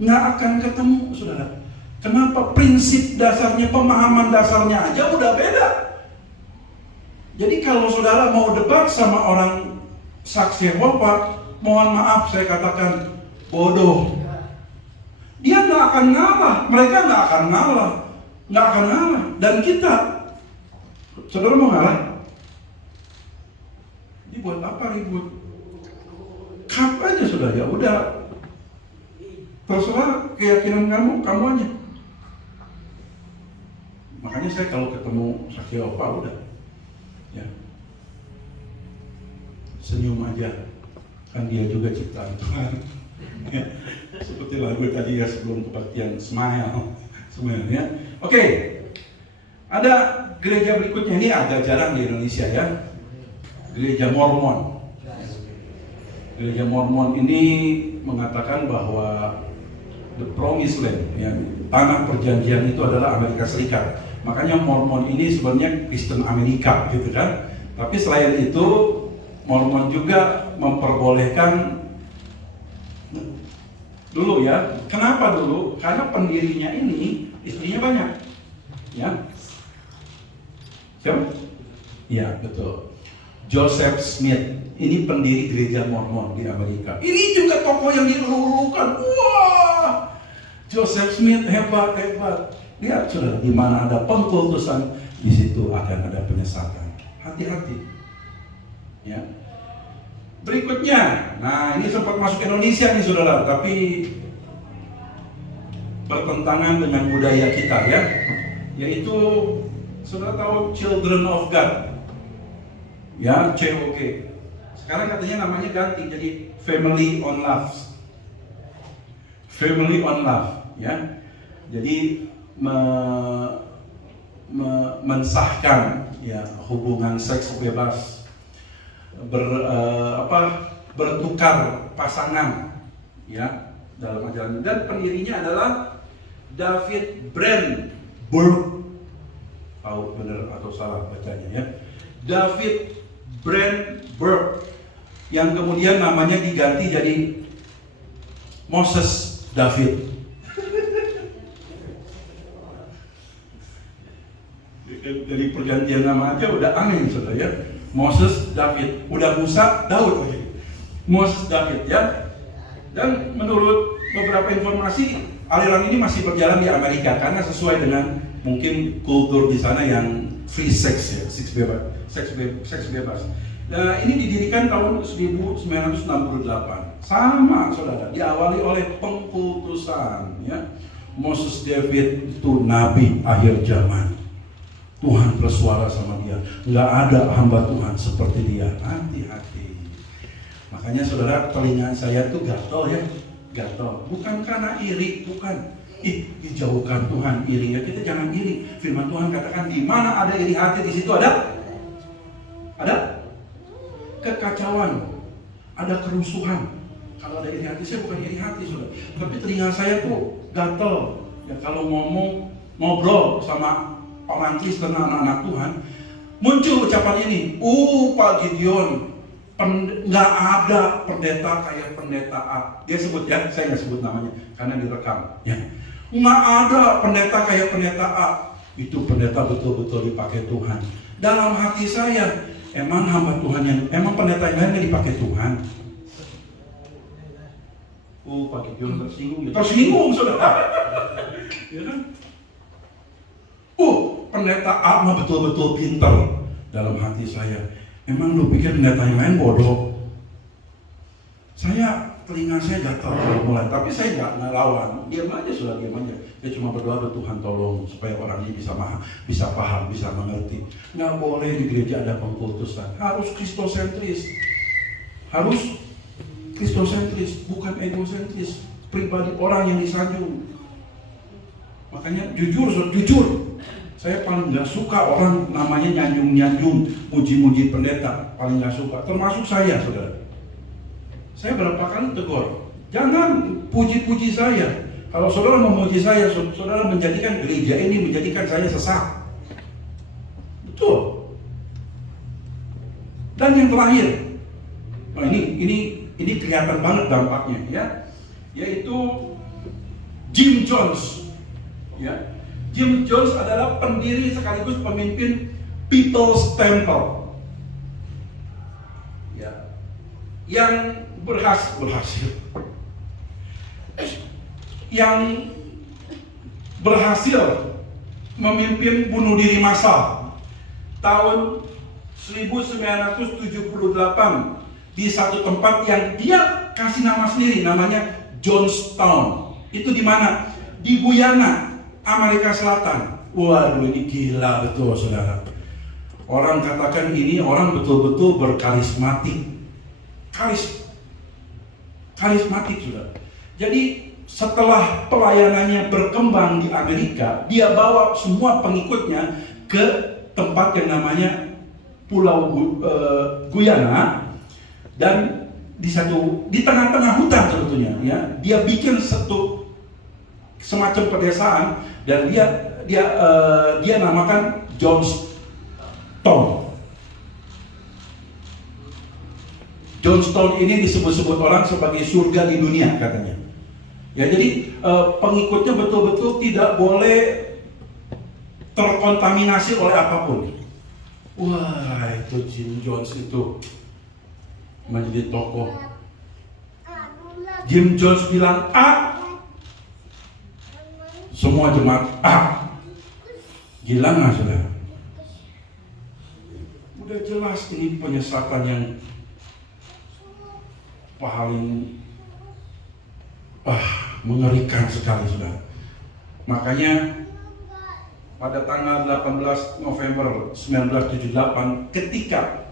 nggak akan ketemu, saudara. Kenapa? Prinsip dasarnya, pemahaman dasarnya aja udah beda. Jadi kalau saudara mau debat sama orang Saksi Yehova, mohon maaf saya katakan bodoh. Dia nggak akan ngalah, mereka nggak akan ngalah. Dan kita, saudara mau ngalah? Ini buat apa ribut? Cut aja sudah, ya udah. Terserah keyakinan kamu aja. Makanya saya kalau ketemu Saksi Yehova udah, ya, senyum aja, kan dia juga ciptaan Tuhan. Ya, seperti lagu tadi ya sebelum kebaktian, smile ya. Oke, ada gereja berikutnya, ini agak jarang di Indonesia ya, Gereja Mormon. Gereja Mormon ini mengatakan bahwa the promised land, ya, tanah perjanjian itu adalah Amerika Serikat. Makanya Mormon ini sebenarnya Kristen Amerika, gitu kan. Tapi selain itu, Mormon juga memperbolehkan dulu ya. Kenapa dulu? Karena pendirinya ini istrinya banyak, ya. Siapa? Iya, betul. Joseph Smith. Ini pendiri gereja Mormon di Amerika. Ini juga tokoh yang dilulukan. Wah, Joseph Smith hebat. Lihat saudara, di mana ada pengkultusan, di situ akan ada penyesatan. Hati-hati. Ya. Berikutnya, nah ini sempat masuk Indonesia nih saudara, tapi bertentangan dengan budaya kita ya, yaitu saudara tahu Children of God, ya COG. Sekarang katanya namanya ganti jadi Family on Love. Family on Love, ya. Jadi mensahkan ya hubungan seks bebas, bertukar pasangan, ya dalam ajaran. Dan pendirinya adalah David Brandberg. Tahu benar atau salah bacanya ya? David Brandberg, yang kemudian namanya diganti jadi Moses David. Dari pergantian nama aja udah aneh saudara ya. Moses David, udah Musa Daud lagi. Moses David ya. Dan menurut beberapa informasi, aliran ini masih berjalan di Amerika karena sesuai dengan mungkin kultur di sana yang free sex ya, seks bebas. Nah, ini didirikan tahun 1968. Sama saudara, diawali oleh pengkultusan ya. Moses David itu nabi akhir zaman. Tuhan bersuara sama dia. Nggak ada hamba Tuhan seperti dia. Hati-hati. Makanya saudara, telinga saya tuh gatal ya. Gatal. Bukan karena iri, bukan. Dijauhkan Tuhan iri ya. Kita jangan iri. Firman Tuhan katakan di mana ada iri hati, di situ ada kekacauan, ada kerusuhan. Kalau ada iri hati, saya bukan iri hati saudara. Tapi telinga saya tuh gatal. Ya kalau ngobrol sama orang Kristen, anak-anak Tuhan, muncul ucapan ini, Pak Gideon, nggak ada pendeta kayak pendeta A. Dia sebut ya, saya nggak sebut namanya karena direkam. Ya, nggak ada pendeta kayak pendeta A. Itu pendeta betul-betul dipakai Tuhan. Dalam hati saya, emang hamba Tuhan emang pendeta yang lain nggak dipakai Tuhan? Pak Gideon tersinggung, saudara. Ya kan? Pendeta A mah betul-betul pintar. Dalam hati saya, emang lu pikir pendeta yang lain bodoh? Telinga saya gatal mulai, tapi saya nggak ngelawan. Diam aja, sudah diam aja. Saya cuma berdoa, Tuhan tolong supaya orang ini bisa paham, bisa mengerti. Nggak boleh di gereja ada pengkultusan. Harus kristosentris. Bukan egosentris. Pribadi orang yang disanjung. Makanya jujur. Saya paling nggak suka orang namanya nyanjung, muji-muji pendeta, paling nggak suka. Termasuk saya, saudara. Saya berapa kali tegur, jangan puji-puji saya. Kalau saudara memuji saya, saudara menjadikan gereja ini menjadikan saya sesat. Betul. Dan yang terakhir, ini kelihatan banget dampaknya, ya, yaitu Jim Jones, ya. Jim Jones adalah pendiri sekaligus pemimpin People's Temple, ya, yang berhasil memimpin bunuh diri massal tahun 1978 di satu tempat yang dia kasih nama sendiri, namanya Jonestown. Itu di mana? Di Guyana, Amerika Selatan. Waduh, ini gila betul saudara. Orang katakan ini orang betul-betul berkarismatik. Karismatik saudara. Jadi setelah pelayanannya berkembang di Amerika, dia bawa semua pengikutnya ke tempat yang namanya Pulau Guyana, dan di tengah-tengah hutan sebetulnya, ya. Dia bikin semacam pedesaan dan dia namakan Jonestown. Jonestown ini disebut-sebut orang sebagai surga di dunia katanya. Ya, jadi pengikutnya betul-betul tidak boleh terkontaminasi oleh apapun. Wah, itu Jim Jones itu menjadi tokoh. Jim Jones bilang A, semua jemaat A. Gila nggak saudara? Udah jelas ini penyesatan yang paling mengerikan sekali saudara. Makanya pada tanggal 18 November 1978 ketika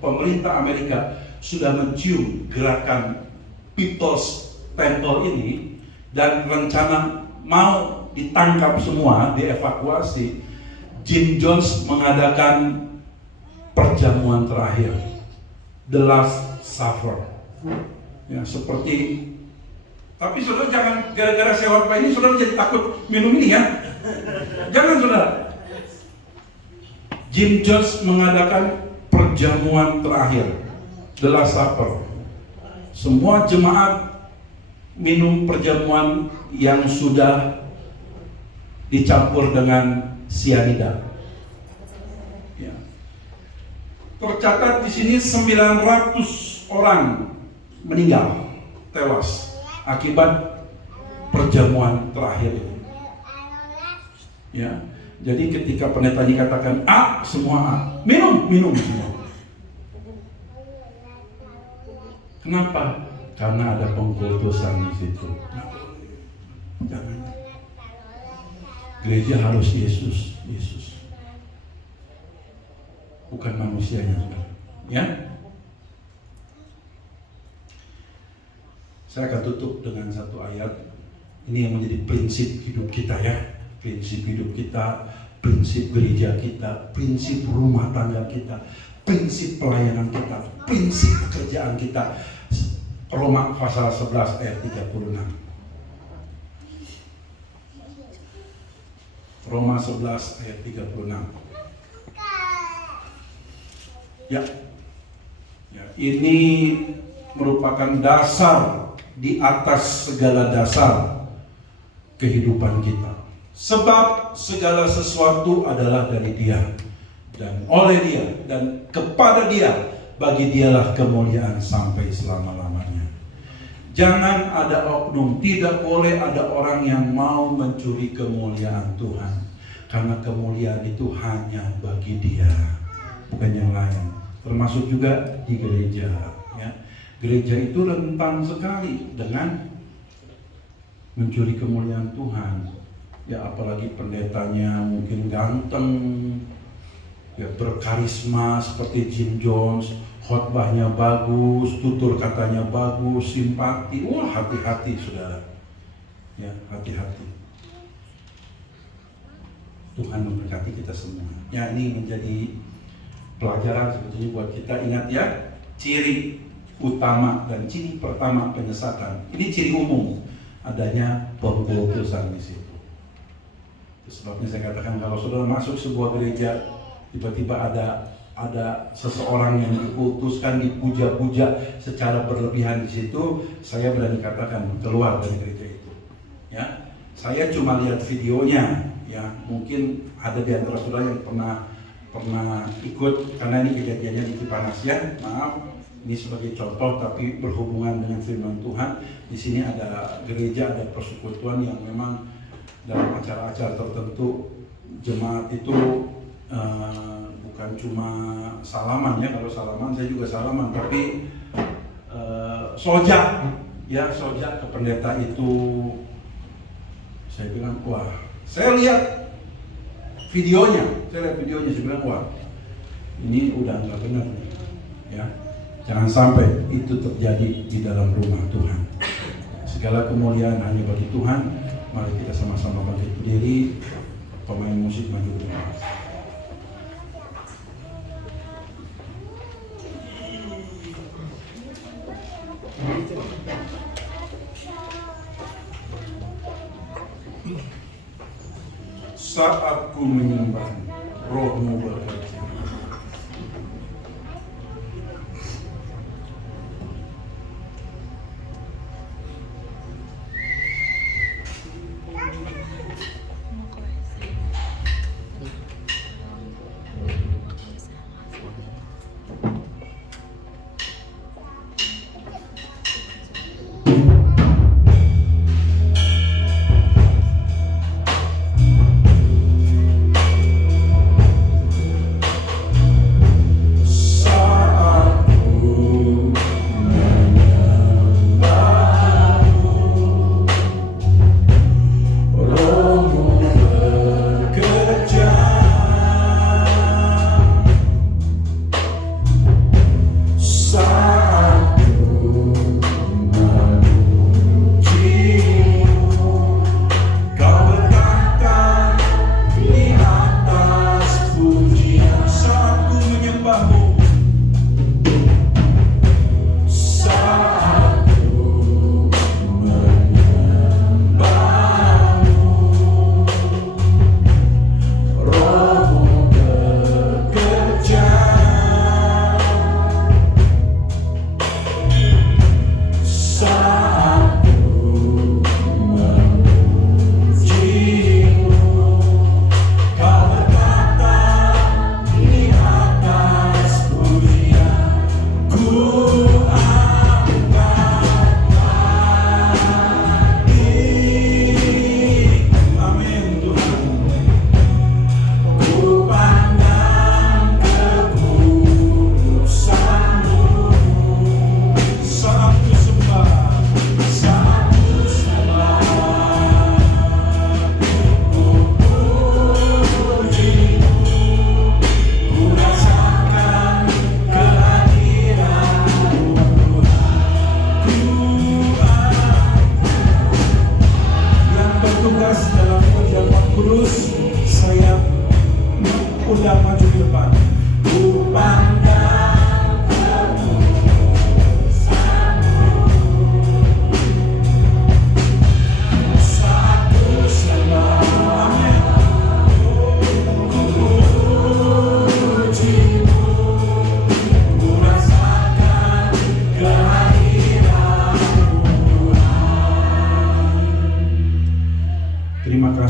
pemerintah Amerika sudah mencium gerakan People's Temple ini dan rencana mau ditangkap semua, dievakuasi, Jim Jones mengadakan perjamuan terakhir, The Last Supper. Ya, seperti, tapi saudara jangan gara-gara saya khotbah ini saudara jadi takut minum ini ya. Jangan saudara. Jim Jones mengadakan perjamuan terakhir, The Last Supper. Semua jemaat minum perjamuan yang sudah dicampur dengan sianida. Ya. Tercatat di sini 900 orang meninggal, tewas akibat perjamuan terakhir ini. Ya, jadi ketika pendetanya katakan A, semua A, minum semua. Kenapa? Karena ada pengkultusan di situ. Jangan. Gereja harus Yesus, bukan manusianya, saudara. Ya. Saya akan tutup dengan satu ayat. Ini yang menjadi prinsip hidup kita ya. Prinsip hidup kita, prinsip gereja kita, prinsip rumah tangga kita, prinsip pelayanan kita, prinsip pekerjaan kita. Roma pasal 11 ayat 36. Roma 11 ayat 36. Ya. Ya, ini merupakan dasar di atas segala dasar kehidupan kita. Sebab segala sesuatu adalah dari Dia dan oleh Dia dan kepada Dia, bagi Dialah kemuliaan sampai selama-lamanya. Jangan ada oknum, tidak boleh ada orang yang mau mencuri kemuliaan Tuhan, karena kemuliaan itu hanya bagi Dia, bukan yang lain. Termasuk juga di gereja ya. Gereja itu rentan sekali dengan mencuri kemuliaan Tuhan. Ya, apalagi pendetanya mungkin ganteng, ya berkarisma seperti Jim Jones, khotbahnya bagus, tutur katanya bagus, simpati. Wah, hati-hati saudara. Ya, hati-hati. Tuhan memberkati kita semua. Ya, ini menjadi pelajaran sebetulnya buat kita. Ingat ya, ciri utama dan ciri pertama penyesatan. Ini ciri umum, adanya pengkultusan di situ. Sebabnya saya katakan kalau saudara masuk sebuah gereja, tiba-tiba ada seseorang yang dikultuskan, dipuja-puja secara berlebihan di situ, saya berani katakan keluar dari gereja itu. Ya, saya cuma lihat videonya. Ya, mungkin ada di antara saudara yang pernah ikut, karena ini kejadiannya di Cipanas ya. Maaf, ini sebagai contoh tapi berhubungan dengan firman Tuhan. Di sini ada gereja, ada persekutuan yang memang dalam acara-acara tertentu jemaat itu bukan cuma salaman ya. Kalau salaman saya juga salaman, tapi sojak ya, sojak ke pendeta itu. Saya bilang wah, saya lihat videonya, saya bilang wah, ini udah nggak benar ya. Jangan sampai itu terjadi di dalam rumah Tuhan. Segala kemuliaan hanya bagi Tuhan. Mari kita sama-sama bangkit berdiri. Pemain musik maju ke depan. Saat ku menyembah, rohmu bekerja.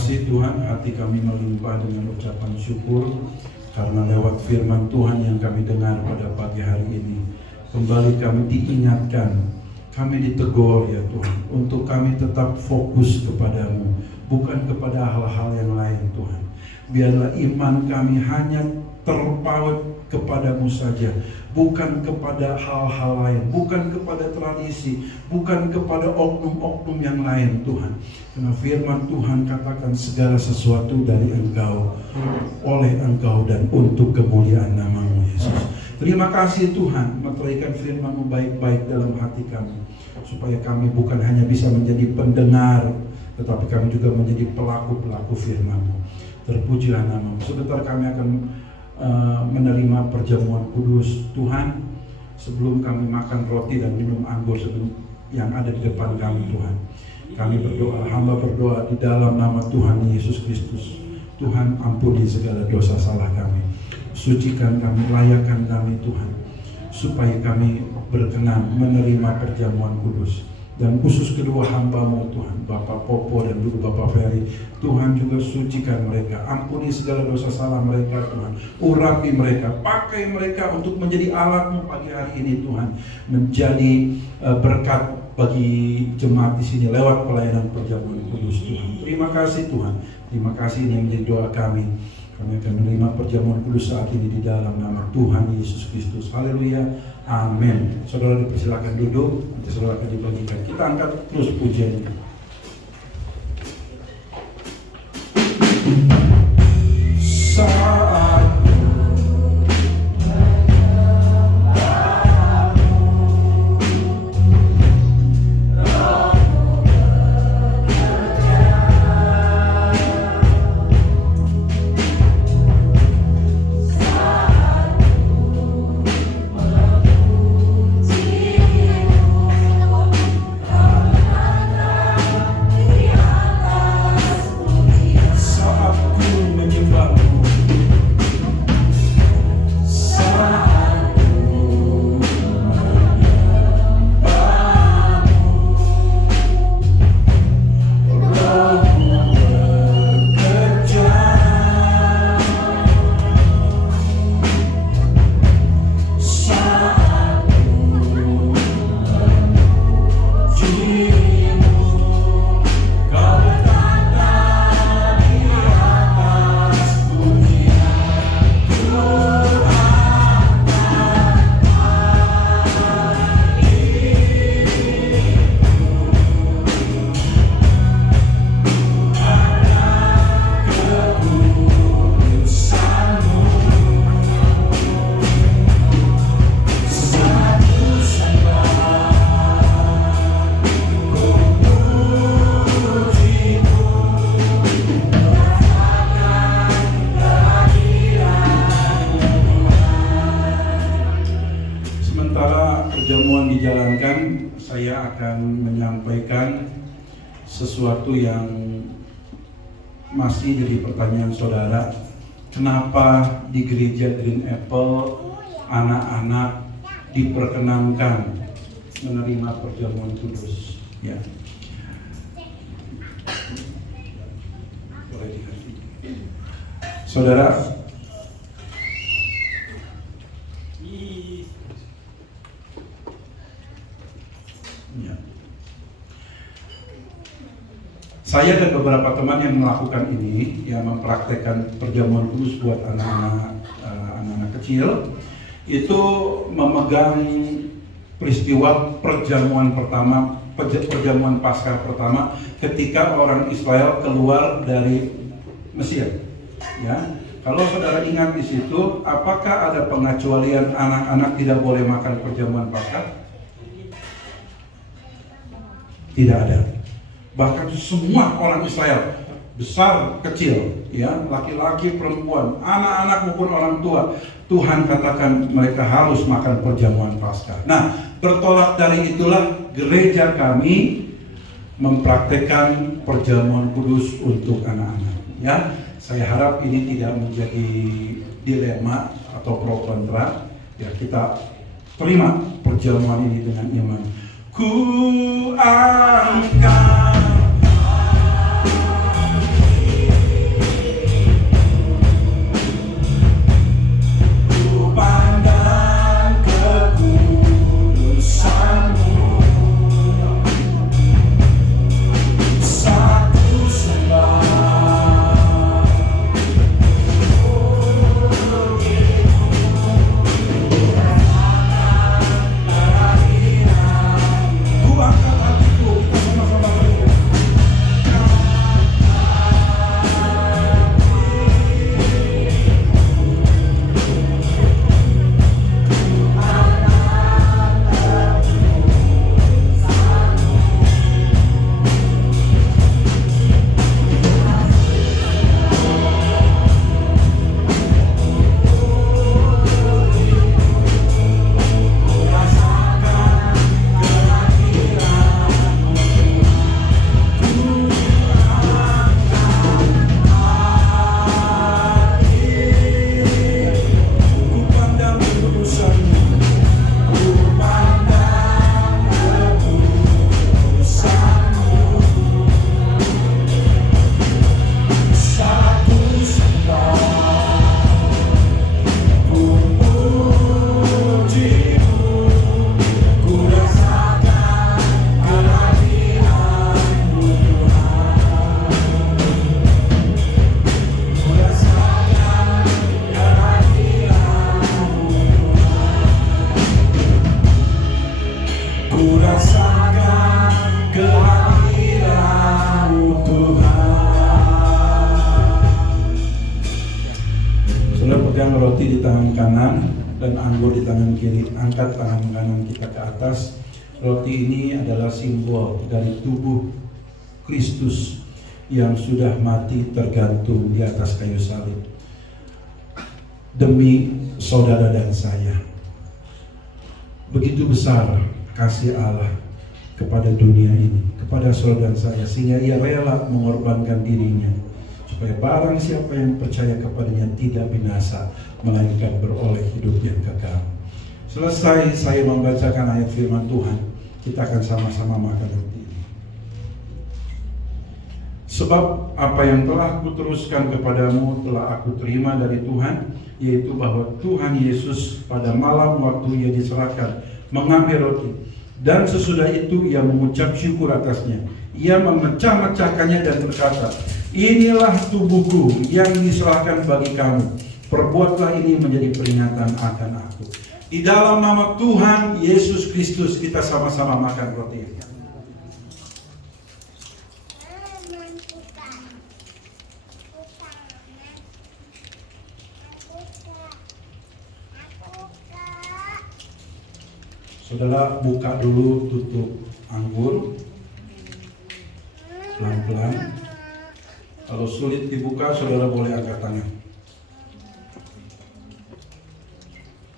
kasih Tuhan, hati kami melimpah dengan ucapan syukur karena lewat firman Tuhan yang kami dengar pada pagi hari ini, kembali kami diingatkan, kami ditegur ya Tuhan, untuk kami tetap fokus kepadamu, bukan kepada hal-hal yang lain Tuhan. Biarlah iman kami hanya terpaut kepadamu saja, bukan kepada hal-hal lain, bukan kepada tradisi, bukan kepada oknum-oknum yang lain Tuhan. Karena firman Tuhan katakan segala sesuatu dari Engkau, oleh Engkau dan untuk kemuliaan nama-Mu Yesus. Terima kasih Tuhan, meteraikan firman-Mu baik-baik dalam hati kami, supaya kami bukan hanya bisa menjadi pendengar, tetapi kami juga menjadi pelaku-pelaku firman-Mu. Terpujilah nama-Mu. Sebentar kami akan menerima perjamuan kudus Tuhan. Sebelum kami makan roti dan minum anggur yang ada di depan kami Tuhan, kami berdoa, hamba berdoa di dalam nama Tuhan Yesus Kristus. Tuhan, ampuni segala dosa salah kami, sucikan kami, layakkan kami Tuhan, supaya kami berkenan menerima perjamuan kudus. Dan khusus kedua hamba-Mu Tuhan, Bapak Popo dan juga Bapak Ferry, Tuhan juga sucikan mereka, ampuni segala dosa salah mereka Tuhan, urapi mereka, pakai mereka untuk menjadi alat-Mu pagi hari ini Tuhan, menjadi berkat bagi jemaat di sini lewat pelayanan perjamuan kudus Tuhan. Terima kasih Tuhan, terima kasih, ini menjadi doa kami. Kami akan menerima perjamuan kudus saat ini di dalam nama Tuhan Yesus Kristus. Haleluya, amin. Saudara dipersilakan duduk, nanti saudara akan dibagikan. Kita angkat terus pujiannya. Saat perjamuan dijalankan, saya akan menyampaikan sesuatu yang masih jadi pertanyaan saudara. Kenapa di gereja Green Apple anak-anak diperkenankan menerima perjamuan kudus? Ya. Boleh dilihat. Saudara, ya. Saya dan beberapa teman yang melakukan ini, yang mempraktekkan perjamuan kudus buat anak-anak kecil, itu memegang peristiwa perjamuan pertama, perjamuan Paskah pertama, ketika orang Israel keluar dari Mesir. Ya, kalau saudara ingat di situ, apakah ada pengecualian anak-anak tidak boleh makan perjamuan Paskah? Tidak ada. Bahkan semua orang Israel, besar kecil, ya, laki-laki, perempuan, anak-anak maupun orang tua, Tuhan katakan mereka harus makan perjamuan Paskah. Nah, bertolak dari itulah gereja kami mempraktekkan perjamuan kudus untuk anak-anak. Ya, saya harap ini tidak menjadi dilema atau pro kontra. Ya, kita terima perjamuan ini dengan iman. Ku angkat Ku rasakan kehadiran-Mu Tuhan. Saudara pegang roti di tangan kanan dan anggur di tangan kiri. Angkat tangan kanan kita ke atas. Roti ini adalah simbol dari tubuh Kristus yang sudah mati tergantung di atas kayu salib demi saudara dan saya. Begitu besar kasih Allah kepada dunia ini, kepada saudara dan saya, sehingga Ia rela mengorbankan dirinya supaya barang siapa yang percaya kepadanya tidak binasa, melainkan beroleh hidup yang kekal. Selesai saya membacakan ayat firman Tuhan, kita akan sama-sama makan roti ini. Sebab apa yang telah kuteruskan kepadamu telah aku terima dari Tuhan, yaitu bahwa Tuhan Yesus pada malam waktu Ia diserahkan mengambil roti, dan sesudah itu Ia mengucap syukur atasnya. Ia memecah-mecahkannya dan berkata, inilah tubuhku yang diserahkan bagi kamu. Perbuatlah ini menjadi peringatan akan aku. Di dalam nama Tuhan Yesus Kristus kita sama-sama makan roti ini. Saudara buka dulu tutup anggur pelan-pelan. Kalau sulit dibuka, saudara boleh angkat tangan.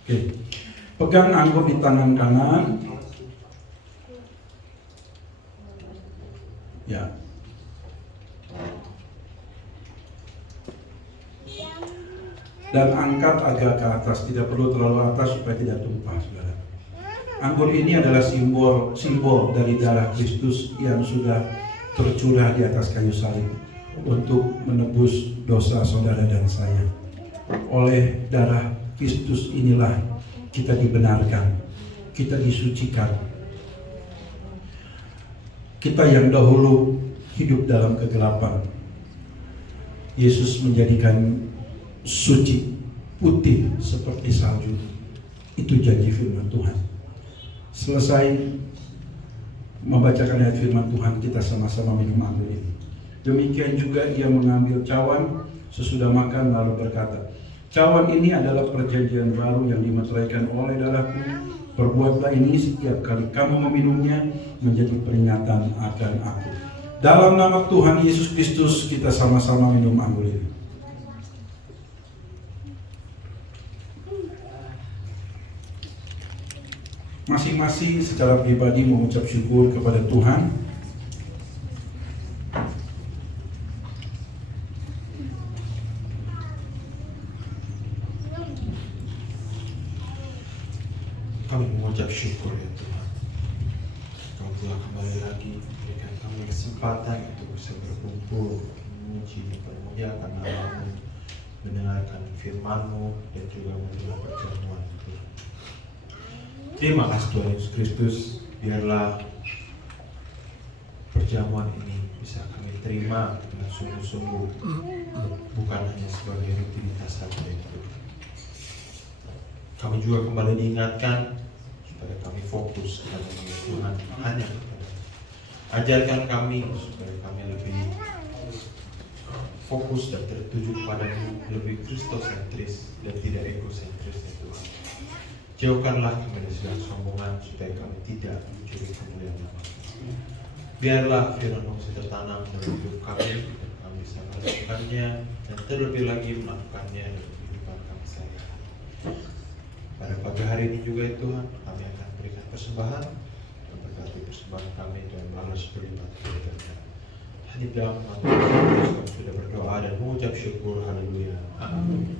Oke. Pegang anggur di tangan kanan. Ya. Dan angkat agak ke atas, tidak perlu terlalu atas supaya tidak tumpah, saudara. Anggur ini adalah simbol dari darah Kristus yang sudah tercurah di atas kayu salib untuk menebus dosa saudara dan saya. Oleh darah Kristus inilah kita dibenarkan, kita disucikan. Kita yang dahulu hidup dalam kegelapan, Yesus menjadikan suci, putih seperti salju. Itu janji firman Tuhan. Selesai membacakan ayat firman Tuhan, kita sama-sama minum anggur ini. Demikian juga Ia mengambil cawan sesudah makan lalu berkata, cawan ini adalah perjanjian baru yang dimeteraikan oleh darahku. Perbuatlah ini setiap kali kamu meminumnya menjadi peringatan akan aku. Dalam nama Tuhan Yesus Kristus kita sama-sama minum anggur ini. Masing-masing secara pribadi mengucap syukur kepada Tuhan. Kami mengucap syukur ya Tuhan. Kau telah kembali lagi memberikan kami kesempatan untuk bisa berkumpul, memuji, memuliakan nama-Mu, mendengarkan firman-Mu, dan juga mendengar perjamuan Tuhan. Terima kasih Tuhan Yesus Kristus. Biarlah perjamuan ini bisa kami terima dengan sungguh-sungguh, bukan hanya sebagai rutinitas saja itu. Kami juga kembali diingatkan supaya kami fokus kepada Tuhan, hanya kepada. Ajarkan kami supaya kami lebih fokus dan tertuju kepada-Mu, lebih Kristosentris dan tidak egosentris ya Tuhan. Jauhkanlah kami dari segala sombongan supaya kami tidak mencuri kemuliaan nama. Biarlah firman-Mu tertanam dalam hidup kami dan kami bisa melakukannya dan terlebih lagi melakukannya dalam kehidupan kami sehari-hari. Pada pagi hari ini juga ya Tuhan, kami akan berikan persembahan, memberkati persembahan kami dan balas berlipat kepada. Hanya dalam nama Tuhan Yesus kami sudah berdoa dan mengucap syukur. Haleluya. Amin.